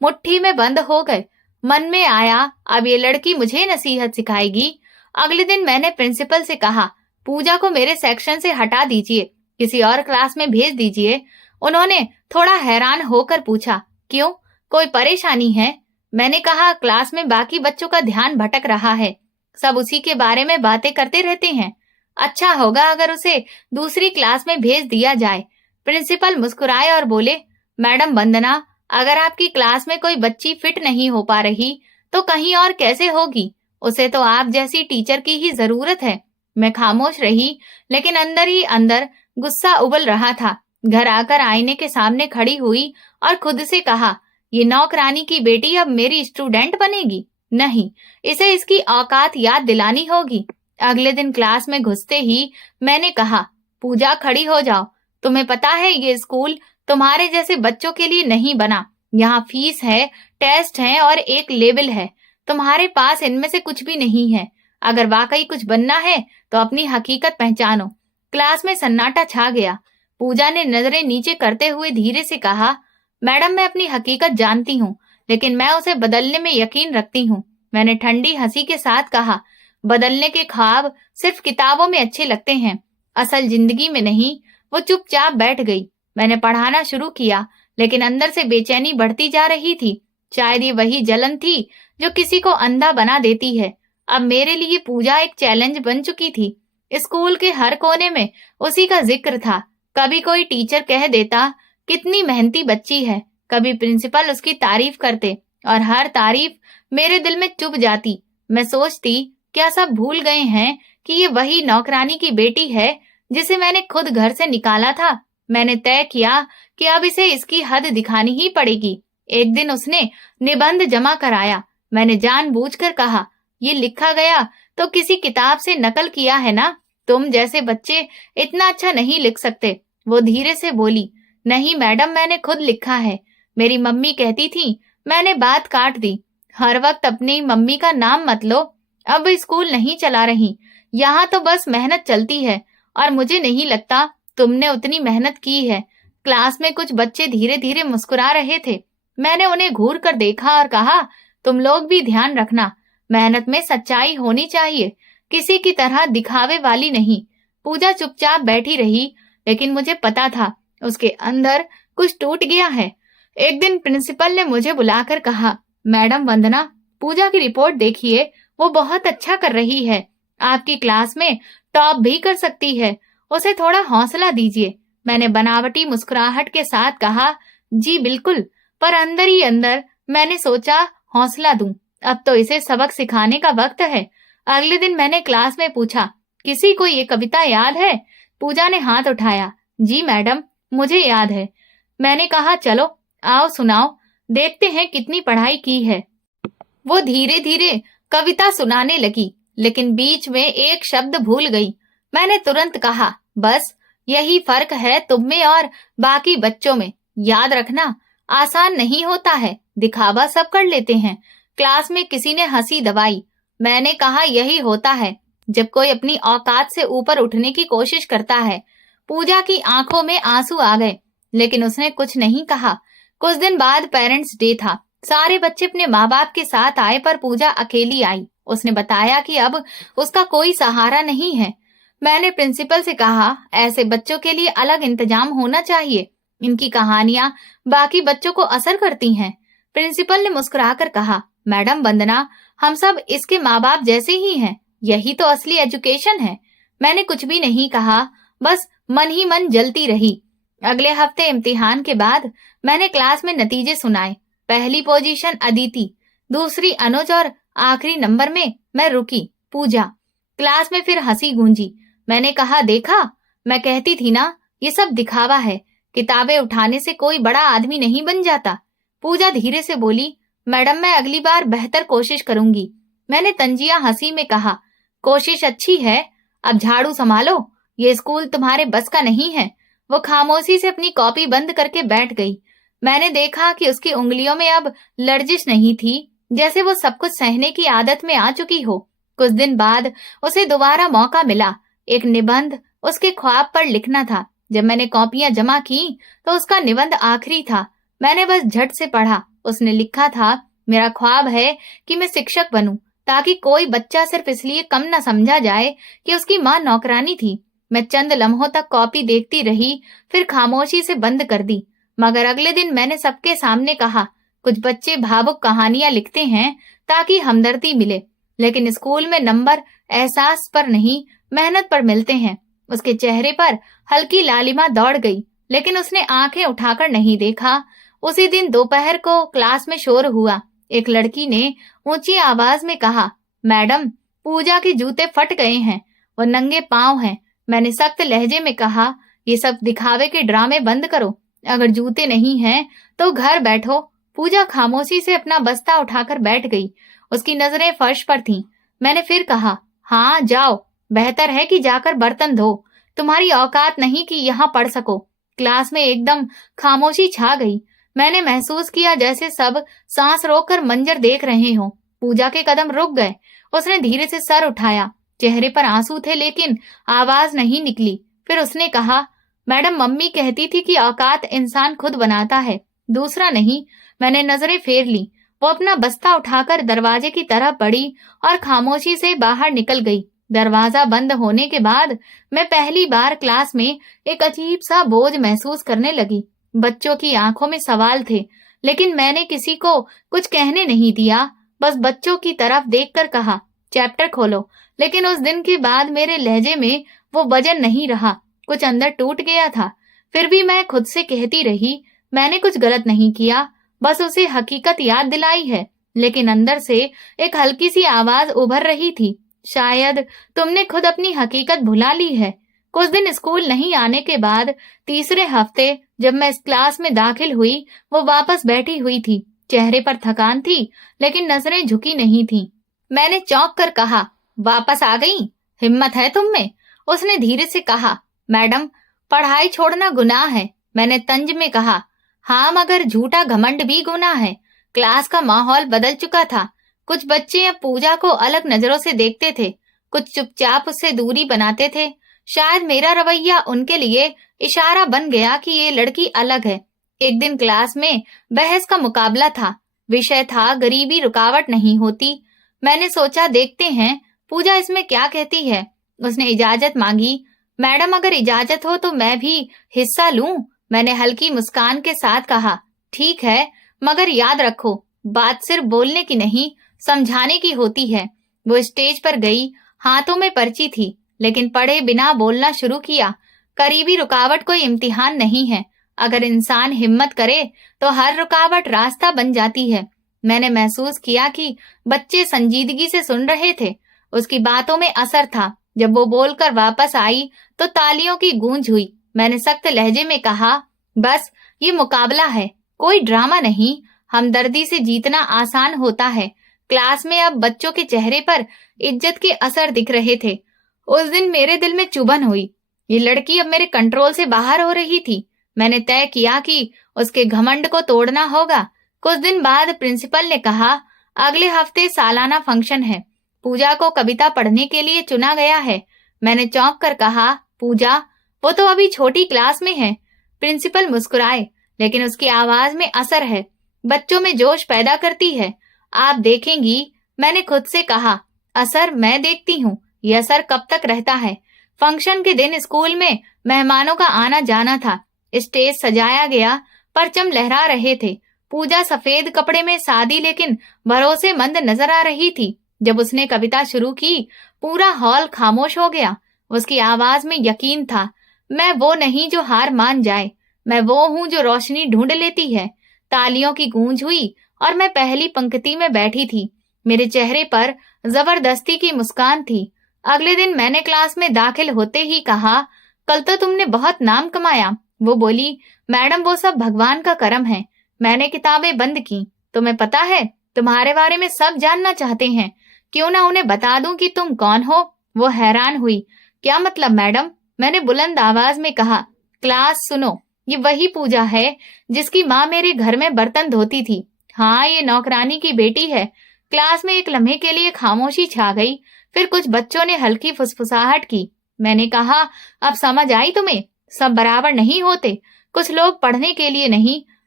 मुट्ठी में बंद हो गए। मन में आया, अब ये लड़की मुझे नसीहत सिखाएगी। अगले दिन मैंने प्रिंसिपल से कहा, पूजा को मेरे सेक्शन से हटा दीजिए, किसी और क्लास में भेज दीजिए। उन्होंने थोड़ा हैरान होकर पूछा, क्यों, कोई परेशानी है? मैंने कहा, क्लास में बाकी बच्चों का ध्यान भटक रहा है, सब उसी के बारे में बातें करते रहते हैं। अच्छा होगा अगर उसे दूसरी क्लास में भेज दिया जाए। प्रिंसिपल मुस्कुराए और बोले, मैडम वंदना, अगर आपकी क्लास में कोई बच्ची फिट नहीं हो पा रही तो कहीं और कैसे होगी? उसे तो आप जैसी टीचर की ही जरूरत है। मैं खामोश रही, लेकिन अंदर ही अंदर गुस्सा उबल रहा था। घर आकर आईने के सामने खड़ी हुई और खुद से कहा, ये नौकरानी की बेटी अब मेरी स्टूडेंट बनेगी? नहीं, इसे इसकी औकात याद दिलानी होगी। अगले दिन क्लास में घुसते ही मैंने कहा, पूजा खड़ी हो जाओ। तुम्हें पता है ये स्कूल तुम्हारे जैसे बच्चों के लिए नहीं बना। यहाँ फीस है, टेस्ट है और एक लेबल है। तुम्हारे पास इनमें से कुछ भी नहीं है। अगर वाकई कुछ बनना है तो अपनी हकीकत पहचानो। क्लास में सन्नाटा छा गया। पूजा ने नजरें नीचे करते हुए धीरे से कहा, मैडम मैं अपनी हकीकत जानती हूँ, लेकिन मैं उसे बदलने में यकीन रखती हूँ। मैंने ठंडी हंसी के साथ कहा, बदलने के ख्वाब सिर्फ किताबों में अच्छे लगते हैं, असल जिंदगी में नहीं। वो चुपचाप बैठ गई। मैंने पढ़ाना शुरू किया, लेकिन अंदर से बेचैनी बढ़ती जा रही थी। शायद ये वही जलन थी जो किसी को अंधा बना देती है। अब मेरे लिए पूजा एक चैलेंज बन चुकी थी। स्कूल के हर कोने में उसी का जिक्र था। कभी कोई टीचर कह देता, कितनी मेहनती बच्ची है। कभी प्रिंसिपल उसकी तारीफ करते और हर तारीफ मेरे दिल में चुभ जाती। मैं सोचती, क्या सब भूल गए हैं कि ये वही नौकरानी की बेटी है जिसे मैंने खुद घर से निकाला था। मैंने तय किया कि अब इसे इसकी हद दिखानी ही पड़ेगी। एक दिन उसने निबंध जमा कराया। मैंने जानबूझकर कहा, ये लिखा गया तो किसी किताब से नकल किया है ना? तुम जैसे बच्चे इतना अच्छा नहीं लिख सकते। वो धीरे से बोली, नहीं मैडम, मैंने खुद लिखा है। मेरी मम्मी कहती थी। मैंने बात काट दी। हर वक्त अपनी मम्मी का नाम मत लो। अब स्कूल नहीं चला रही, यहाँ तो बस मेहनत चलती है, और मुझे नहीं लगता तुमने उतनी मेहनत की है। क्लास में कुछ बच्चे धीरे धीरे मुस्कुरा रहे थे। मैंने उन्हें घूर कर देखा और कहा, तुम लोग भी ध्यान रखना, मेहनत में सच्चाई होनी चाहिए, किसी की तरह दिखावे वाली नहीं। पूजा चुपचाप बैठी रही, लेकिन मुझे पता था उसके अंदर कुछ टूट गया है। एक दिन प्रिंसिपल ने मुझे बुलाकर कहा, मैडम वंदना, पूजा की रिपोर्ट देखिए, वो बहुत अच्छा कर रही है, आपकी क्लास में टॉप भी कर सकती है, उसे थोड़ा हौसला दीजिए। मैंने बनावटी मुस्कुराहट के साथ कहा, जी बिल्कुल, पर अंदर ही अंदर मैंने सोचा, हौसला दूं, अब तो इसे सबक सिखाने का वक्त है। अगले दिन मैंने क्लास में पूछा, किसी को ये कविता याद है? पूजा ने हाथ उठाया, जी मैडम, मुझे याद है। मैंने कहा, चलो आओ सुनाओ, देखते हैं कितनी पढ़ाई की है। वो धीरे धीरे कविता सुनाने लगी, लेकिन बीच में एक शब्द भूल गई। मैंने तुरंत कहा, बस यही फर्क है तुम में और बाकी बच्चों में। याद रखना, आसान नहीं होता है, दिखावा सब कर लेते हैं। क्लास में किसी ने हंसी दबाई। मैंने कहा, यही होता है जब कोई अपनी औकात से ऊपर उठने की कोशिश करता है। पूजा की आंखों में आंसू आ गए, लेकिन उसने कुछ नहीं कहा। कुछ दिन बाद पेरेंट्स डे था। सारे बच्चे अपने माँ बाप के साथ आए, पर पूजा अकेली आई। उसने बताया कि अब उसका कोई सहारा नहीं है। मैंने प्रिंसिपल से कहा, ऐसे बच्चों के लिए अलग इंतजाम होना चाहिए, इनकी कहानियां बाकी बच्चों को असर करती हैं। प्रिंसिपल ने मुस्कुराकर कहा, मैडम वंदना, हम सब इसके माँ बाप जैसे ही हैं, यही तो असली एजुकेशन है। मैंने कुछ भी नहीं कहा, बस मन ही मन जलती रही। अगले हफ्ते इम्तिहान के बाद मैंने क्लास में नतीजे सुनाए। पहली पोजीशन अदिति, दूसरी अनुज और आखिरी नंबर में मैं रुकी, पूजा। क्लास में फिर हंसी गूंजी। मैंने कहा, देखा, मैं कहती थी ना, ये सब दिखावा है, किताबें उठाने से कोई बड़ा आदमी नहीं बन जाता। पूजा धीरे से बोली, मैडम मैं अगली बार बेहतर कोशिश करूंगी। मैंने तंजिया हंसी में कहा, कोशिश अच्छी है, अब झाड़ू संभालो, ये स्कूल तुम्हारे बस का नहीं है। वो खामोशी से अपनी कॉपी बंद करके बैठ गई। मैंने देखा कि उसकी उंगलियों में अब लर्जिश नहीं थी, जैसे वो सब कुछ सहने की आदत में आ चुकी हो। कुछ दिन बाद उसे दोबारा मौका मिला। एक निबंध उसके ख्वाब पर लिखना था। जब मैंने कॉपियां जमा की तो उसका निबंध आखिरी था। मैंने बस झट से पढ़ा, उसने लिखा था, मेरा ख्वाब है कि मैं शिक्षक बनूं, ताकि कोई बच्चा सिर्फ इसलिए कम न समझा जाए कि उसकी माँ नौकरानी थी। मैं चंद लम्हों तक कॉपी देखती रही, फिर खामोशी से बंद कर दी। मगर अगले दिन मैंने सबके सामने कहा, कुछ बच्चे भावुक कहानियां लिखते हैं ताकि हमदर्दी मिले, लेकिन स्कूल में नंबर एहसास पर नहीं, मेहनत पर मिलते हैं। उसके चेहरे पर हल्की लालिमा दौड़ गई, लेकिन उसने आंखें उठाकर नहीं देखा। उसी दिन दोपहर को क्लास में शोर हुआ। एक लड़की ने ऊंची आवाज में कहा, मैडम, पूजा के जूते फट गए हैं, वो नंगे पांव हैं। मैंने सख्त लहजे में कहा, ये सब दिखावे के ड्रामे बंद करो। अगर जूते नहीं हैं तो घर बैठो। पूजा खामोशी से अपना बस्ता उठाकर बैठ गई। उसकी नजरें फर्श पर थीं। मैंने फिर कहा, हाँ जाओ, बेहतर है कि जाकर बर्तन धो। तुम्हारी औकात नहीं कि यहाँ पढ़ सको। क्लास में एकदम खामोशी छा गई। मैंने महसूस किया जैसे सब सांस रोककर मंजर देख रहे हों। पूजा के कदम रुक गए। उसने धीरे से सर उठाया। चेहरे पर आंसू थे, लेकिन आवाज नहीं निकली। फिर उसने कहा, मैडम, मम्मी कहती थी कि औकात इंसान खुद बनाता है, दूसरा नहीं। मैंने नजरें फेर ली। वो अपना बस्ता उठाकर दरवाजे की तरफ बढ़ी और खामोशी से बाहर निकल गई। दरवाजा बंद होने के बाद मैं पहली बार क्लास में एक अजीब सा बोझ महसूस करने लगी। बच्चों की आंखों में सवाल थे, लेकिन मैंने किसी को कुछ कहने नहीं दिया। बस बच्चों की तरफ देखकर कहा, चैप्टर खोलो। लेकिन उस दिन के बाद मेरे लहजे में वो वजन नहीं रहा। कुछ अंदर टूट गया था। फिर भी मैं खुद से कहती रही, मैंने कुछ गलत नहीं किया, बस उसे हकीकत याद दिलाई है। लेकिन अंदर से एक हल्की सी आवाज उभर रही थी, शायद तुमने खुद अपनी हकीकत भुला ली है। कुछ दिन स्कूल नहीं आने के बाद तीसरे हफ्ते जब मैं इस क्लास में दाखिल हुई, वो वापस बैठी हुई थी। चेहरे पर थकान थी, लेकिन नजरें झुकी नहीं थीं। मैंने चौंक कर कहा, वापस आ गई? हिम्मत है तुम में? उसने धीरे से कहा, मैडम, पढ़ाई छोड़ना गुनाह है। मैंने तंज में कहा, हाँ, मगर झूठा घमंड भी गुनाह है। क्लास का माहौल बदल चुका था। कुछ बच्चे अब पूजा को अलग नजरों से देखते थे, कुछ चुपचाप उससे दूरी बनाते थे। शायद मेरा रवैया उनके लिए इशारा बन गया कि ये लड़की अलग है। एक दिन क्लास में बहस का मुकाबला था। विषय था, गरीबी रुकावट नहीं होती। मैंने सोचा, देखते हैं पूजा इसमें क्या कहती है। उसने इजाजत मांगी। मैडम, अगर इजाजत हो तो मैं भी हिस्सा लूं? मैंने हल्की मुस्कान के साथ कहा, ठीक है, मगर याद रखो, बात सिर्फ बोलने की नहीं, समझाने की होती है। वो स्टेज पर गई, हाथों में पर्ची थी, लेकिन पढ़े बिना बोलना शुरू किया। करीबी रुकावट कोई इम्तिहान नहीं है। अगर इंसान हिम्मत करे तो हर रुकावट रास्ता बन जाती है। मैंने महसूस किया कि बच्चे संजीदगी से सुन रहे थे। उसकी बातों में असर था। जब वो बोलकर वापस आई तो तालियों की गूंज हुई। मैंने सख्त लहजे में कहा, बस ये मुकाबला है, कोई ड्रामा नहीं। हमदर्दी से जीतना आसान होता है। क्लास में अब बच्चों के चेहरे पर इज्जत के असर दिख रहे थे। उस दिन मेरे दिल में चुभन हुई। ये लड़की अब मेरे कंट्रोल से बाहर हो रही थी। मैंने तय किया कि उसके घमंड को तोड़ना होगा। कुछ दिन बाद प्रिंसिपल ने कहा, अगले हफ्ते सालाना फंक्शन है, पूजा को कविता पढ़ने के लिए चुना गया है। मैंने चौंक कर कहा, पूजा? वो तो अभी छोटी क्लास में है। प्रिंसिपल मुस्कुराए, लेकिन उसकी आवाज में असर है, बच्चों में जोश पैदा करती है। आप देखेंगी, मैंने खुद से कहा। असर मैं देखती हूँ, यह असर कब तक रहता है। फंक्शन के दिन स्कूल में मेहमानों का आना जाना था। स्टेज सजाया गया, परचम लहरा रहे थे। पूजा सफेद कपड़े में सादी लेकिन भरोसेमंद नजर आ रही थी। जब उसने कविता शुरू की, पूरा हॉल खामोश हो गया। उसकी आवाज में यकीन था, मैं वो नहीं जो हार मान जाए, मैं वो हूँ जो रोशनी ढूंढ लेती है। तालियों की गूंज हुई और मैं पहली पंक्ति में बैठी थी। मेरे चेहरे पर जबरदस्ती की मुस्कान थी। अगले दिन मैंने क्लास में दाखिल होते ही कहा, कल तो तुमने बहुत नाम कमाया। वो बोली, मैडम, वो सब भगवान का करम है। मैंने किताबें बंद की। तुम्हें पता है, तुम्हारे बारे में सब जानना चाहते हैं। क्यों ना उन्हें बता दूं कि तुम कौन हो? वो हैरान हुई। क्या मतलब मैडम? मैंने बुलंद आवाज में कहा। क्लास सुनो, ये वही पूजा है जिसकी माँ मेरे घर में बर्तन धोती थी। हाँ, ये नौकरानी की बेटी है। क्लास में एक लम्हे के लिए खामोशी छा गई। फिर कुछ बच्चों ने हल्की फुसफुसाहट की। मैंने कहा, अब समझ आई तुम्हें? सब बराबर नहीं होते। कुछ लोग पढ़ने के लिए नहीं,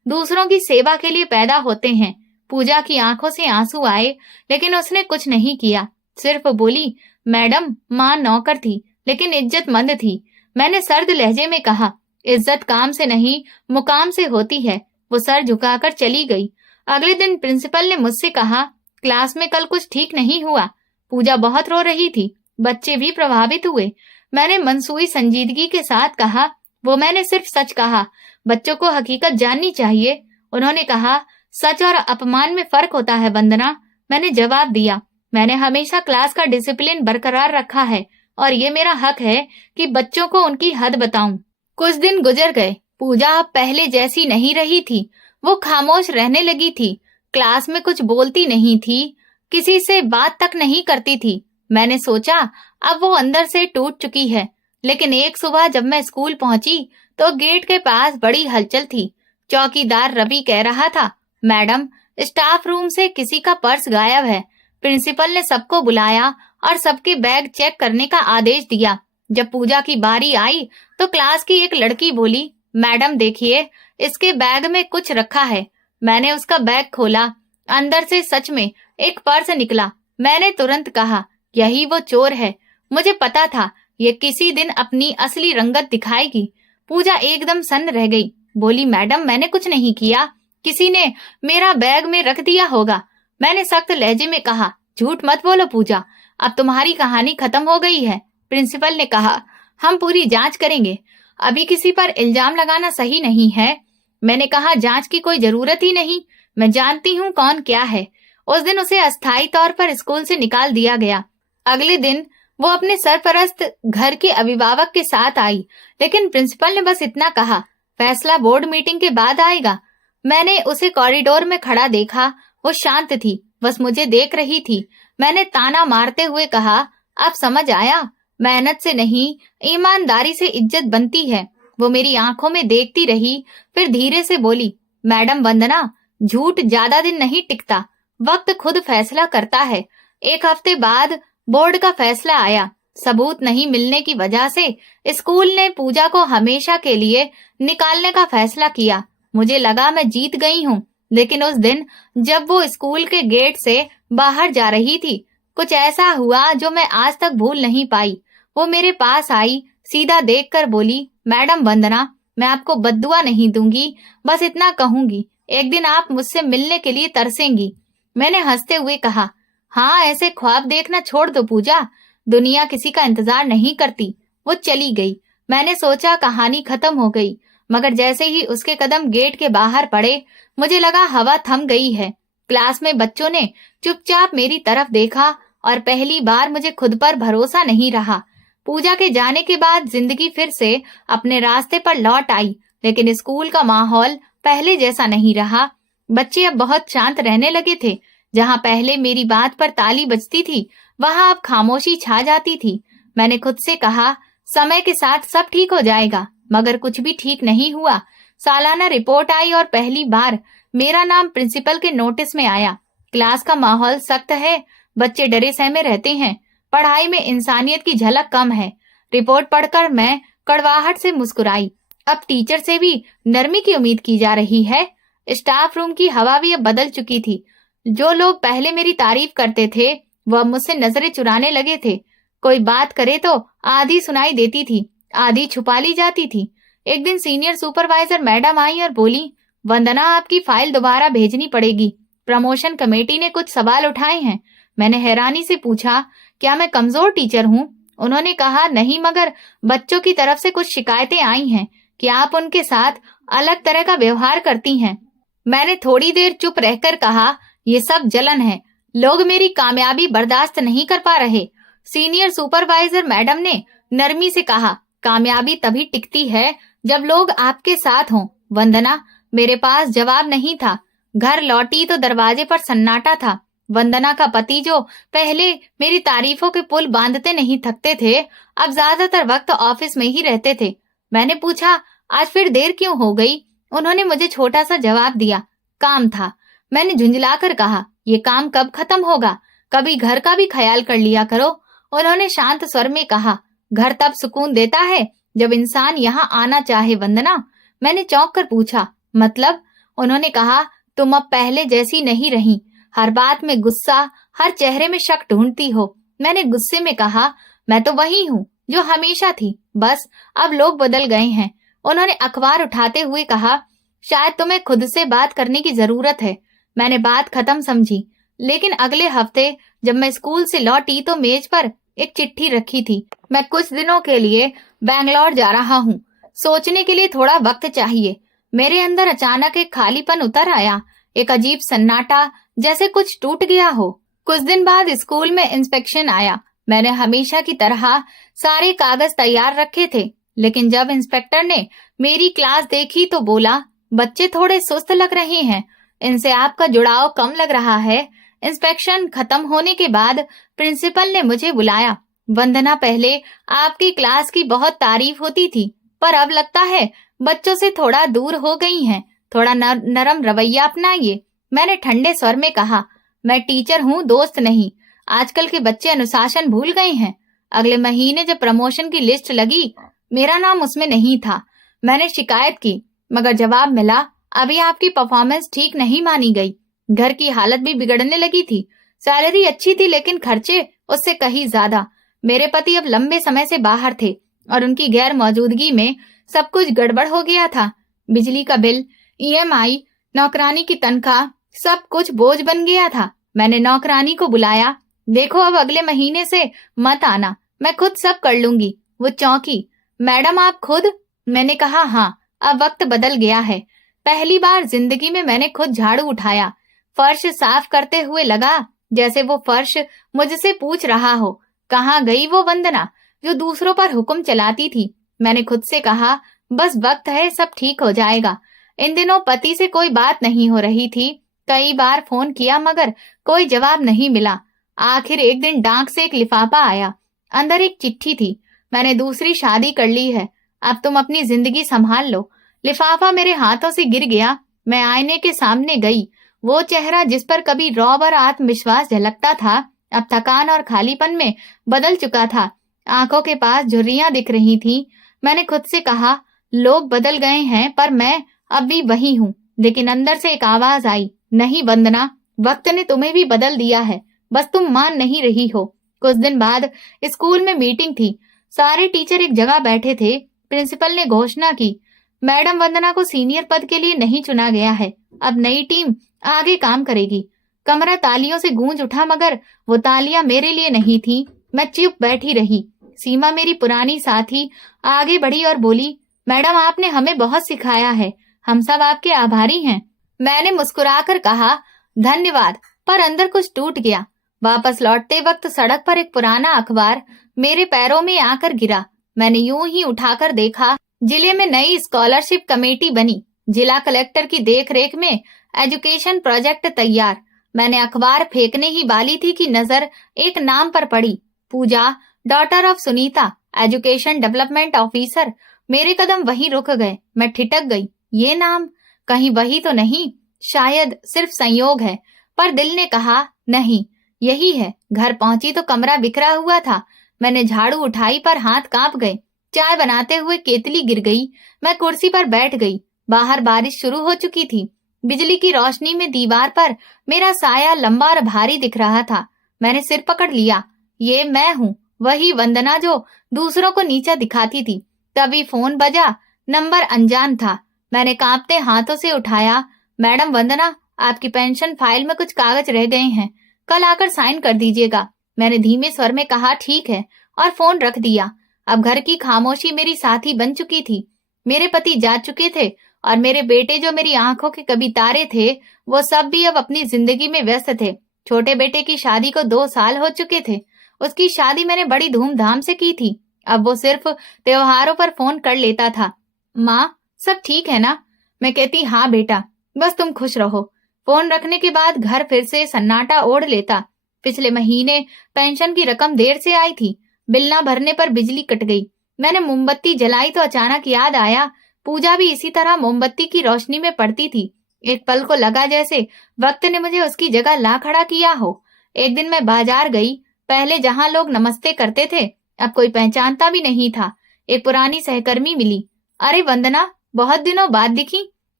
दूसरों की सेवा के लिए पैदा होते हैं। पूजा की आंखों से आंसू आए, लेकिन उसने कुछ नहीं किया। सिर्फ बोली, मैडम, माँ नौकर थी, लेकिन इज्जतमंद थी। मैंने सर्द लहजे में कहा, इज्जत काम से नहीं, मुकाम से होती है। वो सर झुकाकर चली गई। अगले दिन प्रिंसिपल ने मुझसे कहा, क्लास में कल कुछ ठीक नहीं हुआ। पूजा बहुत रो रही थी, बच्चे भी प्रभावित हुए। मैंने मनसूई संजीदगी के साथ कहा, वो मैंने सिर्फ सच कहा, बच्चों को हकीकत जाननी चाहिए। उन्होंने कहा, सच और अपमान में फर्क होता है वंदना। मैंने जवाब दिया, मैंने हमेशा क्लास का डिसिप्लिन बरकरार रखा है और ये मेरा हक है कि बच्चों को उनकी हद बताऊं। कुछ दिन गुजर गए। पूजा अब पहले जैसी नहीं रही थी। वो खामोश रहने लगी थी, क्लास में कुछ बोलती नहीं थी, किसी से बात तक नहीं करती थी। मैंने सोचा अब वो अंदर से टूट चुकी है। लेकिन एक सुबह जब मैं स्कूल पहुंची तो गेट के पास बड़ी हलचल थी। चौकीदार रवि कह रहा था, मैडम, स्टाफ रूम से किसी का पर्स गायब है। प्रिंसिपल ने सबको बुलाया और सबके बैग चेक करने का आदेश दिया। जब पूजा की बारी आई तो क्लास की एक लड़की बोली, मैडम देखिए, इसके बैग में कुछ रखा है। मैंने उसका बैग खोला, अंदर से सच में एक पर्स निकला। मैंने तुरंत कहा, यही वो चोर है। मुझे पता था ये किसी दिन अपनी असली रंगत दिखाएगी। पूजा एकदम सन्न रह गई, बोली, मैडम, मैंने कुछ नहीं किया, किसी ने मेरा बैग में रख दिया होगा। मैंने सख्त लहजे में कहा, झूठ मत बोलो पूजा, अब तुम्हारी कहानी खत्म हो गई है। प्रिंसिपल ने कहा, हम पूरी जांच करेंगे, अभी किसी पर इल्जाम लगाना सही नहीं है। मैंने कहा, जांच की कोई जरूरत ही नहीं, मैं जानती हूँ कौन क्या है। उस दिन उसे अस्थायी तौर पर स्कूल से निकाल दिया गया। अगले दिन वो अपने सरपरस्त घर के अभिभावक के साथ आई, लेकिन प्रिंसिपल ने बस इतना कहा, फैसला बोर्ड मीटिंग के बाद आएगा। मैंने उसे कॉरिडोर में खड़ा देखा। वो शांत थी, बस मुझे देख रही थी। मैंने ताना मारते हुए कहा, अब समझ आया, मेहनत से नहीं, ईमानदारी से इज्जत बनती है। वो मेरी आंखों में देखती रही, फिर धीरे से बोली, मैडम वंदना, झूठ ज्यादा दिन नहीं टिकता, वक्त खुद फैसला करता है। एक हफ्ते बाद बोर्ड का फैसला आया। सबूत नहीं मिलने की वजह से स्कूल ने पूजा को हमेशा के लिए निकालने का फैसला किया। मुझे लगा मैं जीत गई हूँ, लेकिन उस दिन जब वो स्कूल के गेट से बाहर जा रही थी, कुछ ऐसा हुआ जो मैं आज तक भूल नहीं पाई। वो मेरे पास आई, सीधा देखकर बोली, मैडम वंदना, मैं आपको बद्दुआ नहीं दूंगी, बस इतना कहूंगी, एक दिन आप मुझसे मिलने के लिए तरसेंगी। मैंने हंसते हुए कहा, हाँ, ऐसे ख्वाब देखना छोड़ दो पूजा, दुनिया किसी का इंतजार नहीं करती। वो चली गई। मैंने सोचा कहानी खत्म हो गई, मगर जैसे ही उसके कदम गेट के बाहर पड़े, मुझे लगा हवा थम गई है। क्लास में बच्चों ने चुपचाप मेरी तरफ देखा और पहली बार मुझे खुद पर भरोसा नहीं रहा। पूजा के जाने के बाद जिंदगी फिर से अपने रास्ते पर लौट आई, लेकिन स्कूल का माहौल पहले जैसा नहीं रहा। बच्चे अब बहुत शांत रहने लगे थे। जहाँ पहले मेरी बात पर ताली बजती थी, वहाँ अब खामोशी छा जाती थी। मैंने खुद से कहा, समय के साथ सब ठीक हो जाएगा, मगर कुछ भी ठीक नहीं हुआ। सालाना रिपोर्ट आई और पहली बार मेरा नाम प्रिंसिपल के नोटिस में आया। क्लास का माहौल सख्त है, बच्चे डरे सहमे रहते हैं, पढ़ाई में इंसानियत की झलक कम है। रिपोर्ट पढ़कर मैं कड़वाहट से मुस्कुराई। अब टीचर से भी नरमी की उम्मीद की जा रही है। स्टाफ रूम की हवा भी अब बदल चुकी थी। जो लोग पहले मेरी तारीफ करते थे, वह मुझसे नजरें चुराने लगे थे। कोई बात करे तो आधी सुनाई देती थी, आधी छुपा ली जाती थी। एक दिन सीनियर सुपरवाइजर मैडम आई और बोली, वंदना, आपकी फाइल दोबारा भेजनी पड़ेगी, प्रमोशन कमेटी ने कुछ सवाल उठाए हैं। मैंने हैरानी से पूछा, क्या मैं कमजोर टीचर हूँ? उन्होंने कहा, नहीं, मगर बच्चों की तरफ से कुछ शिकायतें आई हैं कि आप उनके साथ अलग तरह का व्यवहार करती हैं। मैंने थोड़ी देर चुप रहकर कहा, ये सब जलन है, लोग मेरी कामयाबी बर्दाश्त नहीं कर पा रहे। सीनियर सुपरवाइजर मैडम ने नरमी से कहा, कामयाबी तभी टिकती है जब लोग आपके साथ हों। वंदना, मेरे पास जवाब नहीं था। घर लौटी तो दरवाजे पर सन्नाटा था। वंदना का पति, जो पहले मेरी तारीफों के पुल बांधते नहीं थकते थे, अब ज्यादातर वक्त ऑफिस में ही रहते थे। मैंने पूछा, आज फिर देर क्यों हो गई? उन्होंने मुझे छोटा सा जवाब दिया, काम था। मैंने झुंझलाकर कहा, ये काम कब खत्म होगा? कभी घर का भी ख्याल कर लिया करो। उन्होंने शांत स्वर में कहा, घर तब सुकून देता है जब इंसान यहाँ आना चाहे वंदना। मैंने चौंक कर पूछा, मतलब? उन्होंने कहा, तुम अब पहले जैसी नहीं रही, हर बात में गुस्सा, हर चेहरे में शक ढूंढती हो। मैंने गुस्से में कहा, मैं तो वही हूँ जो हमेशा थी, बस अब लोग बदल गए हैं। उन्होंने अखबार उठाते हुए कहा, शायद तुम्हें खुद से बात करने की जरूरत है। मैंने बात खत्म समझी, लेकिन अगले हफ्ते जब मैं स्कूल से लौटी तो मेज पर एक चिट्ठी रखी थी। मैं कुछ दिनों के लिए बैंगलोर जा रहा हूँ, सोचने के लिए थोड़ा वक्त चाहिए। मेरे अंदर अचानक एक खालीपन उतर आया, एक अजीब सन्नाटा, जैसे कुछ टूट गया हो। कुछ दिन बाद स्कूल में इंस्पेक्शन आया। मैंने हमेशा की तरह सारे कागज तैयार रखे थे, लेकिन जब इंस्पेक्टर ने मेरी क्लास देखी तो बोला, बच्चे थोड़े सुस्त लग रहे हैं, इनसे आपका जुड़ाव कम लग रहा है। इंस्पेक्शन खत्म होने के बाद प्रिंसिपल ने मुझे बुलाया। वंदना, पहले आपकी क्लास की बहुत तारीफ होती थी, पर अब लगता है बच्चों से थोड़ा दूर हो गई हैं, थोड़ा नरम रवैया अपनाइए। मैंने ठंडे स्वर में कहा, मैं टीचर हूँ, दोस्त नहीं। आजकल के बच्चे अनुशासन भूल गए हैं। अगले महीने जब प्रमोशन की लिस्ट लगी, मेरा नाम उसमें नहीं था। मैंने शिकायत की, मगर जवाब मिला, अभी आपकी परफॉर्मेंस ठीक नहीं मानी गई। घर की हालत भी बिगड़ने लगी थी। सैलरी अच्छी थी, लेकिन खर्चे उससे कहीं ज्यादा। मेरे पति अब लंबे समय से बाहर थे और उनकी गैर मौजूदगी में सब कुछ गड़बड़ हो गया था। बिजली का बिल, ईएमआई, नौकरानी की तनख्वाह, सब कुछ बोझ बन गया था। मैंने नौकरानी को बुलाया, देखो अब अगले महीने से मत आना, मैं खुद सब कर लूंगी। वो चौंकी, मैडम आप खुद? मैंने कहा, हाँ, अब वक्त बदल गया है। पहली बार जिंदगी में मैंने खुद झाड़ू उठाया। फर्श साफ करते हुए लगा जैसे वो फर्श मुझसे पूछ रहा हो, कहाँ गई वो वंदना जो दूसरों पर हुक्म चलाती थी। मैंने खुद से कहा, बस वक्त है, सब ठीक हो जाएगा। इन दिनों पति से कोई बात नहीं हो रही थी। कई बार फोन किया मगर कोई जवाब नहीं मिला। आखिर एक दिन डाक से एक लिफाफा आया। अंदर एक चिट्ठी थी, मैंने दूसरी शादी कर ली है, अब तुम अपनी जिंदगी संभाल लो। लिफाफा मेरे हाथों से गिर गया। मैं आईने के सामने गई। वो चेहरा जिस पर कभी रौब और आत्मविश्वास झलकता था, अब थकान और खालीपन में बदल चुका था। आंखों के पास झुर्रियां दिख रही थी। मैंने खुद से कहा, लोग बदल गए हैं पर मैं अब भी वही हूँ। लेकिन अंदर से एक आवाज आई, नहीं वंदना, वक्त ने तुम्हें भी बदल दिया है, बस तुम मान नहीं रही हो। कुछ दिन बाद स्कूल में मीटिंग थी। सारे टीचर एक जगह बैठे थे। प्रिंसिपल ने घोषणा की, मैडम वंदना को सीनियर पद के लिए नहीं चुना गया है, अब नई टीम आगे काम करेगी। कमरा तालियों से गूंज उठा, मगर वो तालियां मेरे लिए नहीं थी। मैं चुप बैठी रही। सीमा, मेरी पुरानी साथी, आगे बढ़ी और बोली, मैडम आपने हमें बहुत सिखाया है, हम सब आपके आभारी हैं। मैंने मुस्कुराकर कहा, धन्यवाद, पर अंदर कुछ टूट गया। वापस लौटते वक्त सड़क पर एक पुराना अखबार मेरे पैरों में आकर गिरा। मैंने यूं ही उठाकर देखा, जिले में नई स्कॉलरशिप कमेटी बनी, जिला कलेक्टर की देखरेख में एजुकेशन प्रोजेक्ट तैयार। मैंने अखबार फेंकने ही वाली थी कि नजर एक नाम पर पड़ी, पूजा, daughter of Sunita, education development officer. मेरे कदम वहीं रुक गए। मैं ठिठक गई। ये नाम कहीं वही तो नहीं? शायद सिर्फ संयोग है। पर दिल ने कहा, नहीं, यही है। घर पहुंची तो कमरा बिखरा हुआ था। मैंने झाड़ू उठाई पर हाथ कांप गए। चाय बनाते हुए केतली गिर गई। मैं कुर्सी पर बैठ गई। बाहर बारिश शुरू हो चुकी थी। बिजली की रोशनी में दीवार पर मेरा साया लंबा और भारी दिख रहा था। मैंने सिर पकड़ लिया। ये मैं हूँ, वही वंदना जो दूसरों को नीचा दिखाती थी। तभी फोन बजा। नंबर अनजान था। मैंने कांपते हाथों से उठाया। मैडम वंदना, आपकी पेंशन फाइल में कुछ कागज रह गए हैं, कल आकर साइन कर दीजिएगा। मैंने धीमे स्वर में कहा, ठीक है, और फोन रख दिया। अब घर की खामोशी मेरी साथी बन चुकी थी। मेरे पति जा चुके थे और मेरे बेटे जो मेरी आंखों के कभी तारे थे, वो सब भी अब अपनी जिंदगी में व्यस्त थे। छोटे बेटे की शादी को 2 साल हो चुके थे। उसकी शादी मैंने बड़ी धूमधाम से की थी। अब वो सिर्फ त्योहारों पर फोन कर लेता था। माँ, सब ठीक है ना? मैं कहती, हाँ बेटा, बस तुम खुश रहो। फोन रखने के बाद घर फिर से सन्नाटा ओढ़ लेता। पिछले महीने पेंशन की रकम देर से आई थी। बिल न भरने पर बिजली कट गई। मैंने मोमबत्ती जलाई तो अचानक याद आया, पूजा भी इसी तरह मोमबत्ती की रोशनी में पड़ती थी। एक पल को लगा जैसे वक्त ने मुझे उसकी जगह ला खड़ा किया हो। एक दिन मैं बाजार गई। पहले जहां लोग नमस्ते करते थे, अब कोई पहचानता भी नहीं था। एक पुरानी सहकर्मी मिली। अरे वंदना, बहुत दिनों बाद दिखी।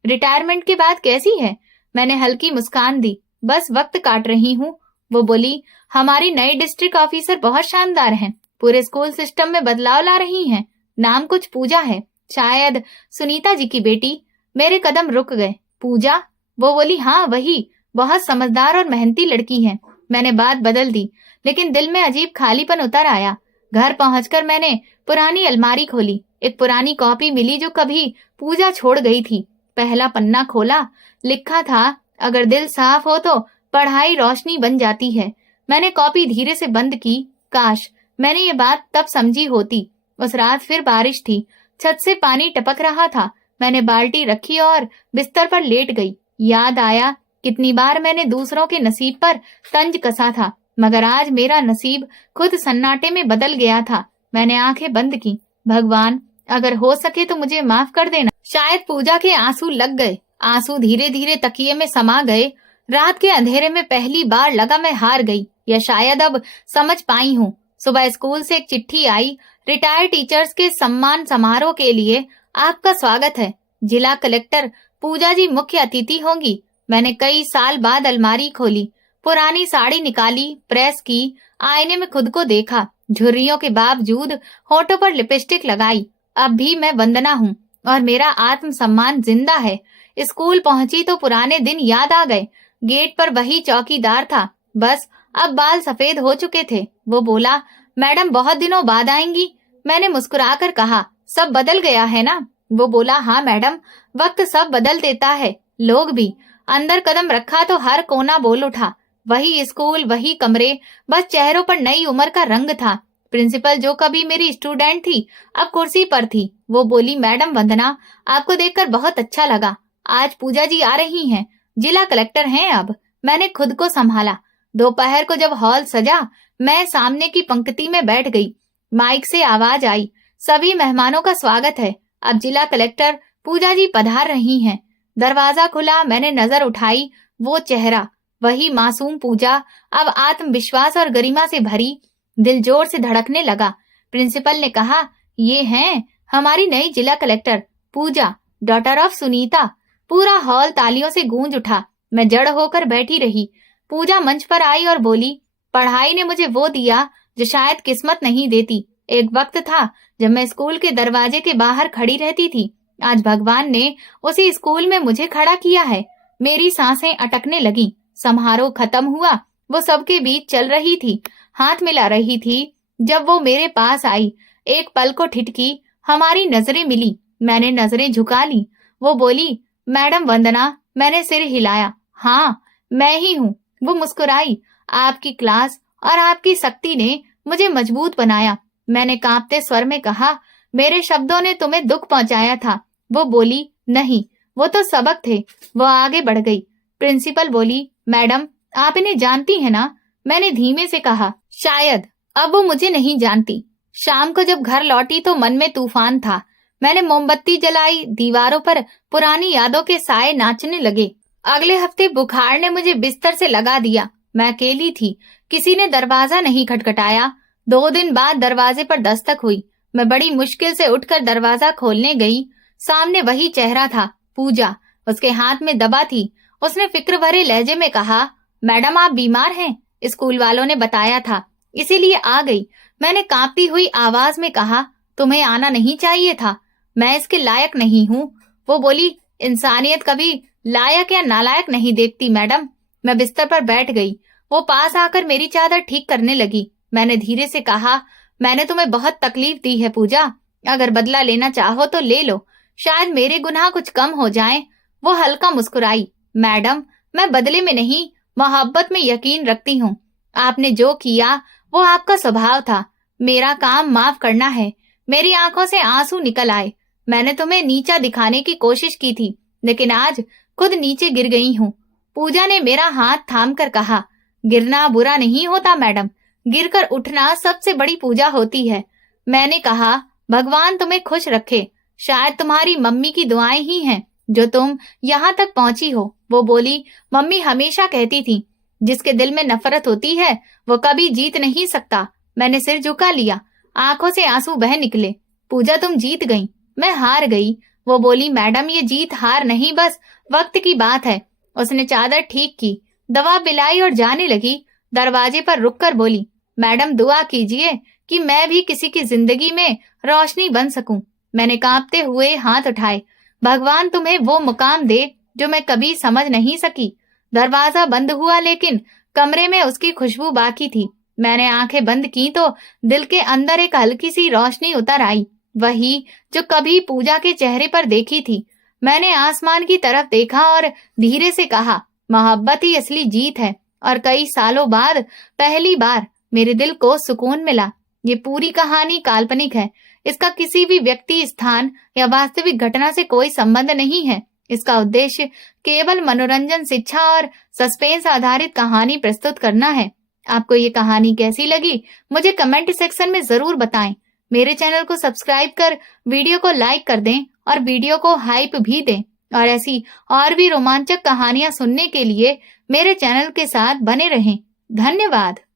रिटायरमेंट के बाद कैसी है? मैंने हल्की मुस्कान दी। बस वक्त काट रही हूँ। वो बोली, हमारी नई डिस्ट्रिक्ट ऑफिसर बहुत शानदार हैं। पूरे स्कूल सिस्टम में बदलाव ला रही हैं। नाम कुछ पूजा है, शायद सुनीता जी की बेटी। मेरे कदम रुक गए। पूजा? वो बोली, हाँ वही। बहुत समझदार और मेहनती लड़की है। मैंने बात बदल दी, लेकिन दिल में अजीब खालीपन उतर आया। घर पहुंचकर मैंने पुरानी अलमारी खोली। एक पुरानी कॉपी मिली जो कभी पूजा छोड़ गई थी। पहला पन्ना खोला। लिखा था, अगर दिल साफ हो तो पढ़ाई रोशनी बन जाती है। मैंने कॉपी धीरे से बंद की। काश मैंने ये बात तब समझी होती। उस रात फिर बारिश थी। छत से पानी टपक रहा था। मैंने बाल्टी रखी और बिस्तर पर लेट गई। याद आया कितनी बार मैंने दूसरों के नसीब पर तंज कसा था, मगर आज मेरा नसीब खुद सन्नाटे में बदल गया था। मैंने आंखें बंद की। भगवान, अगर हो सके तो मुझे माफ कर देना। शायद पूजा के आंसू लग गए। आंसू धीरे धीरे तकिए में समा गए। रात के अंधेरे में पहली बार लगा मैं हार गई, या शायद अब समझ पाई हूँ। सुबह स्कूल से एक चिट्ठी आई। रिटायर्ड टीचर्स के सम्मान समारोह के लिए आपका स्वागत है। जिला कलेक्टर पूजा जी मुख्य अतिथि होंगी। मैंने कई साल बाद अलमारी खोली, पुरानी साड़ी निकाली, प्रेस की, आईने में खुद को देखा। झुर्रियों के बावजूद होठों पर लिपस्टिक लगाई। अब भी मैं वंदना हूँ और मेरा आत्मसम्मान जिंदा है। स्कूल पहुंची तो पुराने दिन याद आ गए। गेट पर वही चौकीदार था, बस अब बाल सफेद हो चुके थे। वो बोला, मैडम बहुत दिनों बाद आएंगी। मैंने मुस्कुराकर कहा, सब बदल गया है ना? वो बोला, हाँ मैडम, वक्त सब बदल देता है, लोग भी। अंदर कदम रखा तो हर कोना बोल उठा। वही स्कूल, वही कमरे, बस चेहरों पर नई उम्र का रंग था। प्रिंसिपल जो कभी मेरी स्टूडेंट थी अब कुर्सी पर थी। वो बोली, मैडम वंदना, आपको देखकर बहुत अच्छा लगा। आज पूजा जी आ रही हैं, जिला कलेक्टर हैं अब। मैंने खुद को संभाला। दोपहर को जब हॉल सजा, मैं सामने की पंक्ति में बैठ गई। माइक से आवाज आई, सभी मेहमानों का स्वागत है। अब जिला कलेक्टर पूजा जी पधार रही हैं। दरवाजा खुला, मैंने नजर उठाई। वो चेहरा, वही मासूम पूजा, अब आत्मविश्वास और गरिमा से भरी। दिल जोर से धड़कने लगा। प्रिंसिपल ने कहा, ये हैं हमारी नई जिला collector Puja, daughter of Sunita. पूरा हॉल तालियों से गूंज उठा। मैं जड़ होकर बैठी रही। पूजा मंच पर आई और बोली, पढ़ाई ने मुझे वो दिया जो शायद किस्मत नहीं देती। एक वक्त था जब मैं स्कूल के दरवाजे के बाहर खड़ी रहती थी। आज भगवान ने उसी स्कूल में मुझे खड़ा किया है। मेरी सांसें अटकने लगीं। समारोह खत्म हुआ। वो सबके बीच चल रही थी, हाथ मिला रही थी। जब वो मेरे पास आई, एक पल को ठिठकी। हमारी नजरें मिली। मैंने नजरें झुका ली। वो बोली, मैडम वंदना। मैंने सिर हिलाया, हाँ मैं ही हूँ। वो मुस्कुराई। आपकी क्लास और आपकी शक्ति ने मुझे मजबूत बनाया। मैंने कांपते स्वर में कहा, मेरे शब्दों ने तुम्हें दुख पहुंचाया था। वो बोली, नहीं, वो तो सबक थे। वो आगे बढ़ गई। प्रिंसिपल बोली, मैडम आप इन्हें जानती हैं ना? मैंने धीमे से कहा, शायद। अब वो मुझे नहीं जानती। शाम को जब घर लौटी तो मन में तूफान था। मैंने मोमबत्ती जलाई। दीवारों पर पुरानी यादों के साए नाचने लगे। अगले हफ्ते बुखार ने मुझे बिस्तर से लगा दिया। मैं अकेली थी। किसी ने दरवाजा नहीं खटखटाया। 2 दिन बाद दरवाजे पर दस्तक हुई। मैं बड़ी मुश्किल से उठकर दरवाजा खोलने गई। सामने वही चेहरा था, पूजा। उसके हाथ में दवा थी। उसने फिक्र भरे लहजे में कहा, मैडम आप बीमार हैं, स्कूल वालों ने बताया था, इसीलिए आ गई। मैंने कांपती हुई आवाज में कहा, तुम्हें आना नहीं चाहिए था, मैं इसके लायक नहीं हूँ। वो बोली, इंसानियत कभी लायक या नालायक नहीं देखती मैडम। मैं बिस्तर पर बैठ गई। वो पास आकर मेरी चादर ठीक करने लगी। मैंने धीरे से कहा, मैंने तुम्हें बहुत तकलीफ दी है पूजा, अगर बदला लेना चाहो तो ले लो, शायद मेरे गुनाह कुछ कम हो जाएं। वो हल्का मुस्कुराई, मैडम मैं बदले में नहीं, मोहब्बत में यकीन रखती हूँ। आपने जो किया वो आपका स्वभाव था, मेरा काम माफ करना है। मेरी आंखों से आंसू निकल आए। मैंने तुम्हें नीचा दिखाने की कोशिश की थी, लेकिन आज खुद नीचे गिर गई हूँ। पूजा ने मेरा हाथ थाम कर कहा, गिरना बुरा नहीं होता मैडम, गिरकर उठना सबसे बड़ी पूजा होती है। मैंने कहा, भगवान तुम्हें खुश रखे, शायद तुम्हारी मम्मी की दुआएं ही हैं जो तुम यहाँ तक पहुंची हो। वो बोली, मम्मी हमेशा कहती थी, जिसके दिल में नफरत होती है वो कभी जीत नहीं सकता। मैंने सिर झुका लिया, आंखों से आंसू बह निकले। पूजा तुम जीत गई, मैं हार गई। वो बोली, मैडम ये जीत हार नहीं, बस वक्त की बात है। उसने चादर ठीक की, दवा पिलाई और जाने लगी। दरवाजे पर रुककर बोली, मैडम दुआ कीजिए कि मैं भी किसी की जिंदगी में रोशनी बन सकूं। मैंने कांपते हुए हाथ उठाए। भगवान तुम्हें वो मुकाम दे जो मैं कभी समझ नहीं सकी। दरवाजा बंद हुआ, लेकिन कमरे में उसकी खुशबू बाकी थी। मैंने आंखें बंद की तो दिल के अंदर एक हल्की सी रोशनी उतर आई, वही जो कभी पूजा के चेहरे पर देखी थी। मैंने आसमान की तरफ देखा और धीरे से कहा, मोहब्बत ही असली जीत है। और कई सालों बाद पहली बार मेरे दिल को सुकून मिला। ये पूरी कहानी काल्पनिक है। इसका किसी भी व्यक्ति, स्थान या वास्तविक घटना से कोई संबंध नहीं है। इसका उद्देश्य केवल मनोरंजन, शिक्षा और सस्पेंस आधारित कहानी प्रस्तुत करना है। आपको ये कहानी कैसी लगी मुझे कमेंट सेक्शन में जरूर बताएं। मेरे चैनल को सब्सक्राइब कर वीडियो को लाइक कर दें और वीडियो को हाइप भी दें। और ऐसी और भी रोमांचक कहानियां सुनने के लिए मेरे चैनल के साथ बने रहें। धन्यवाद।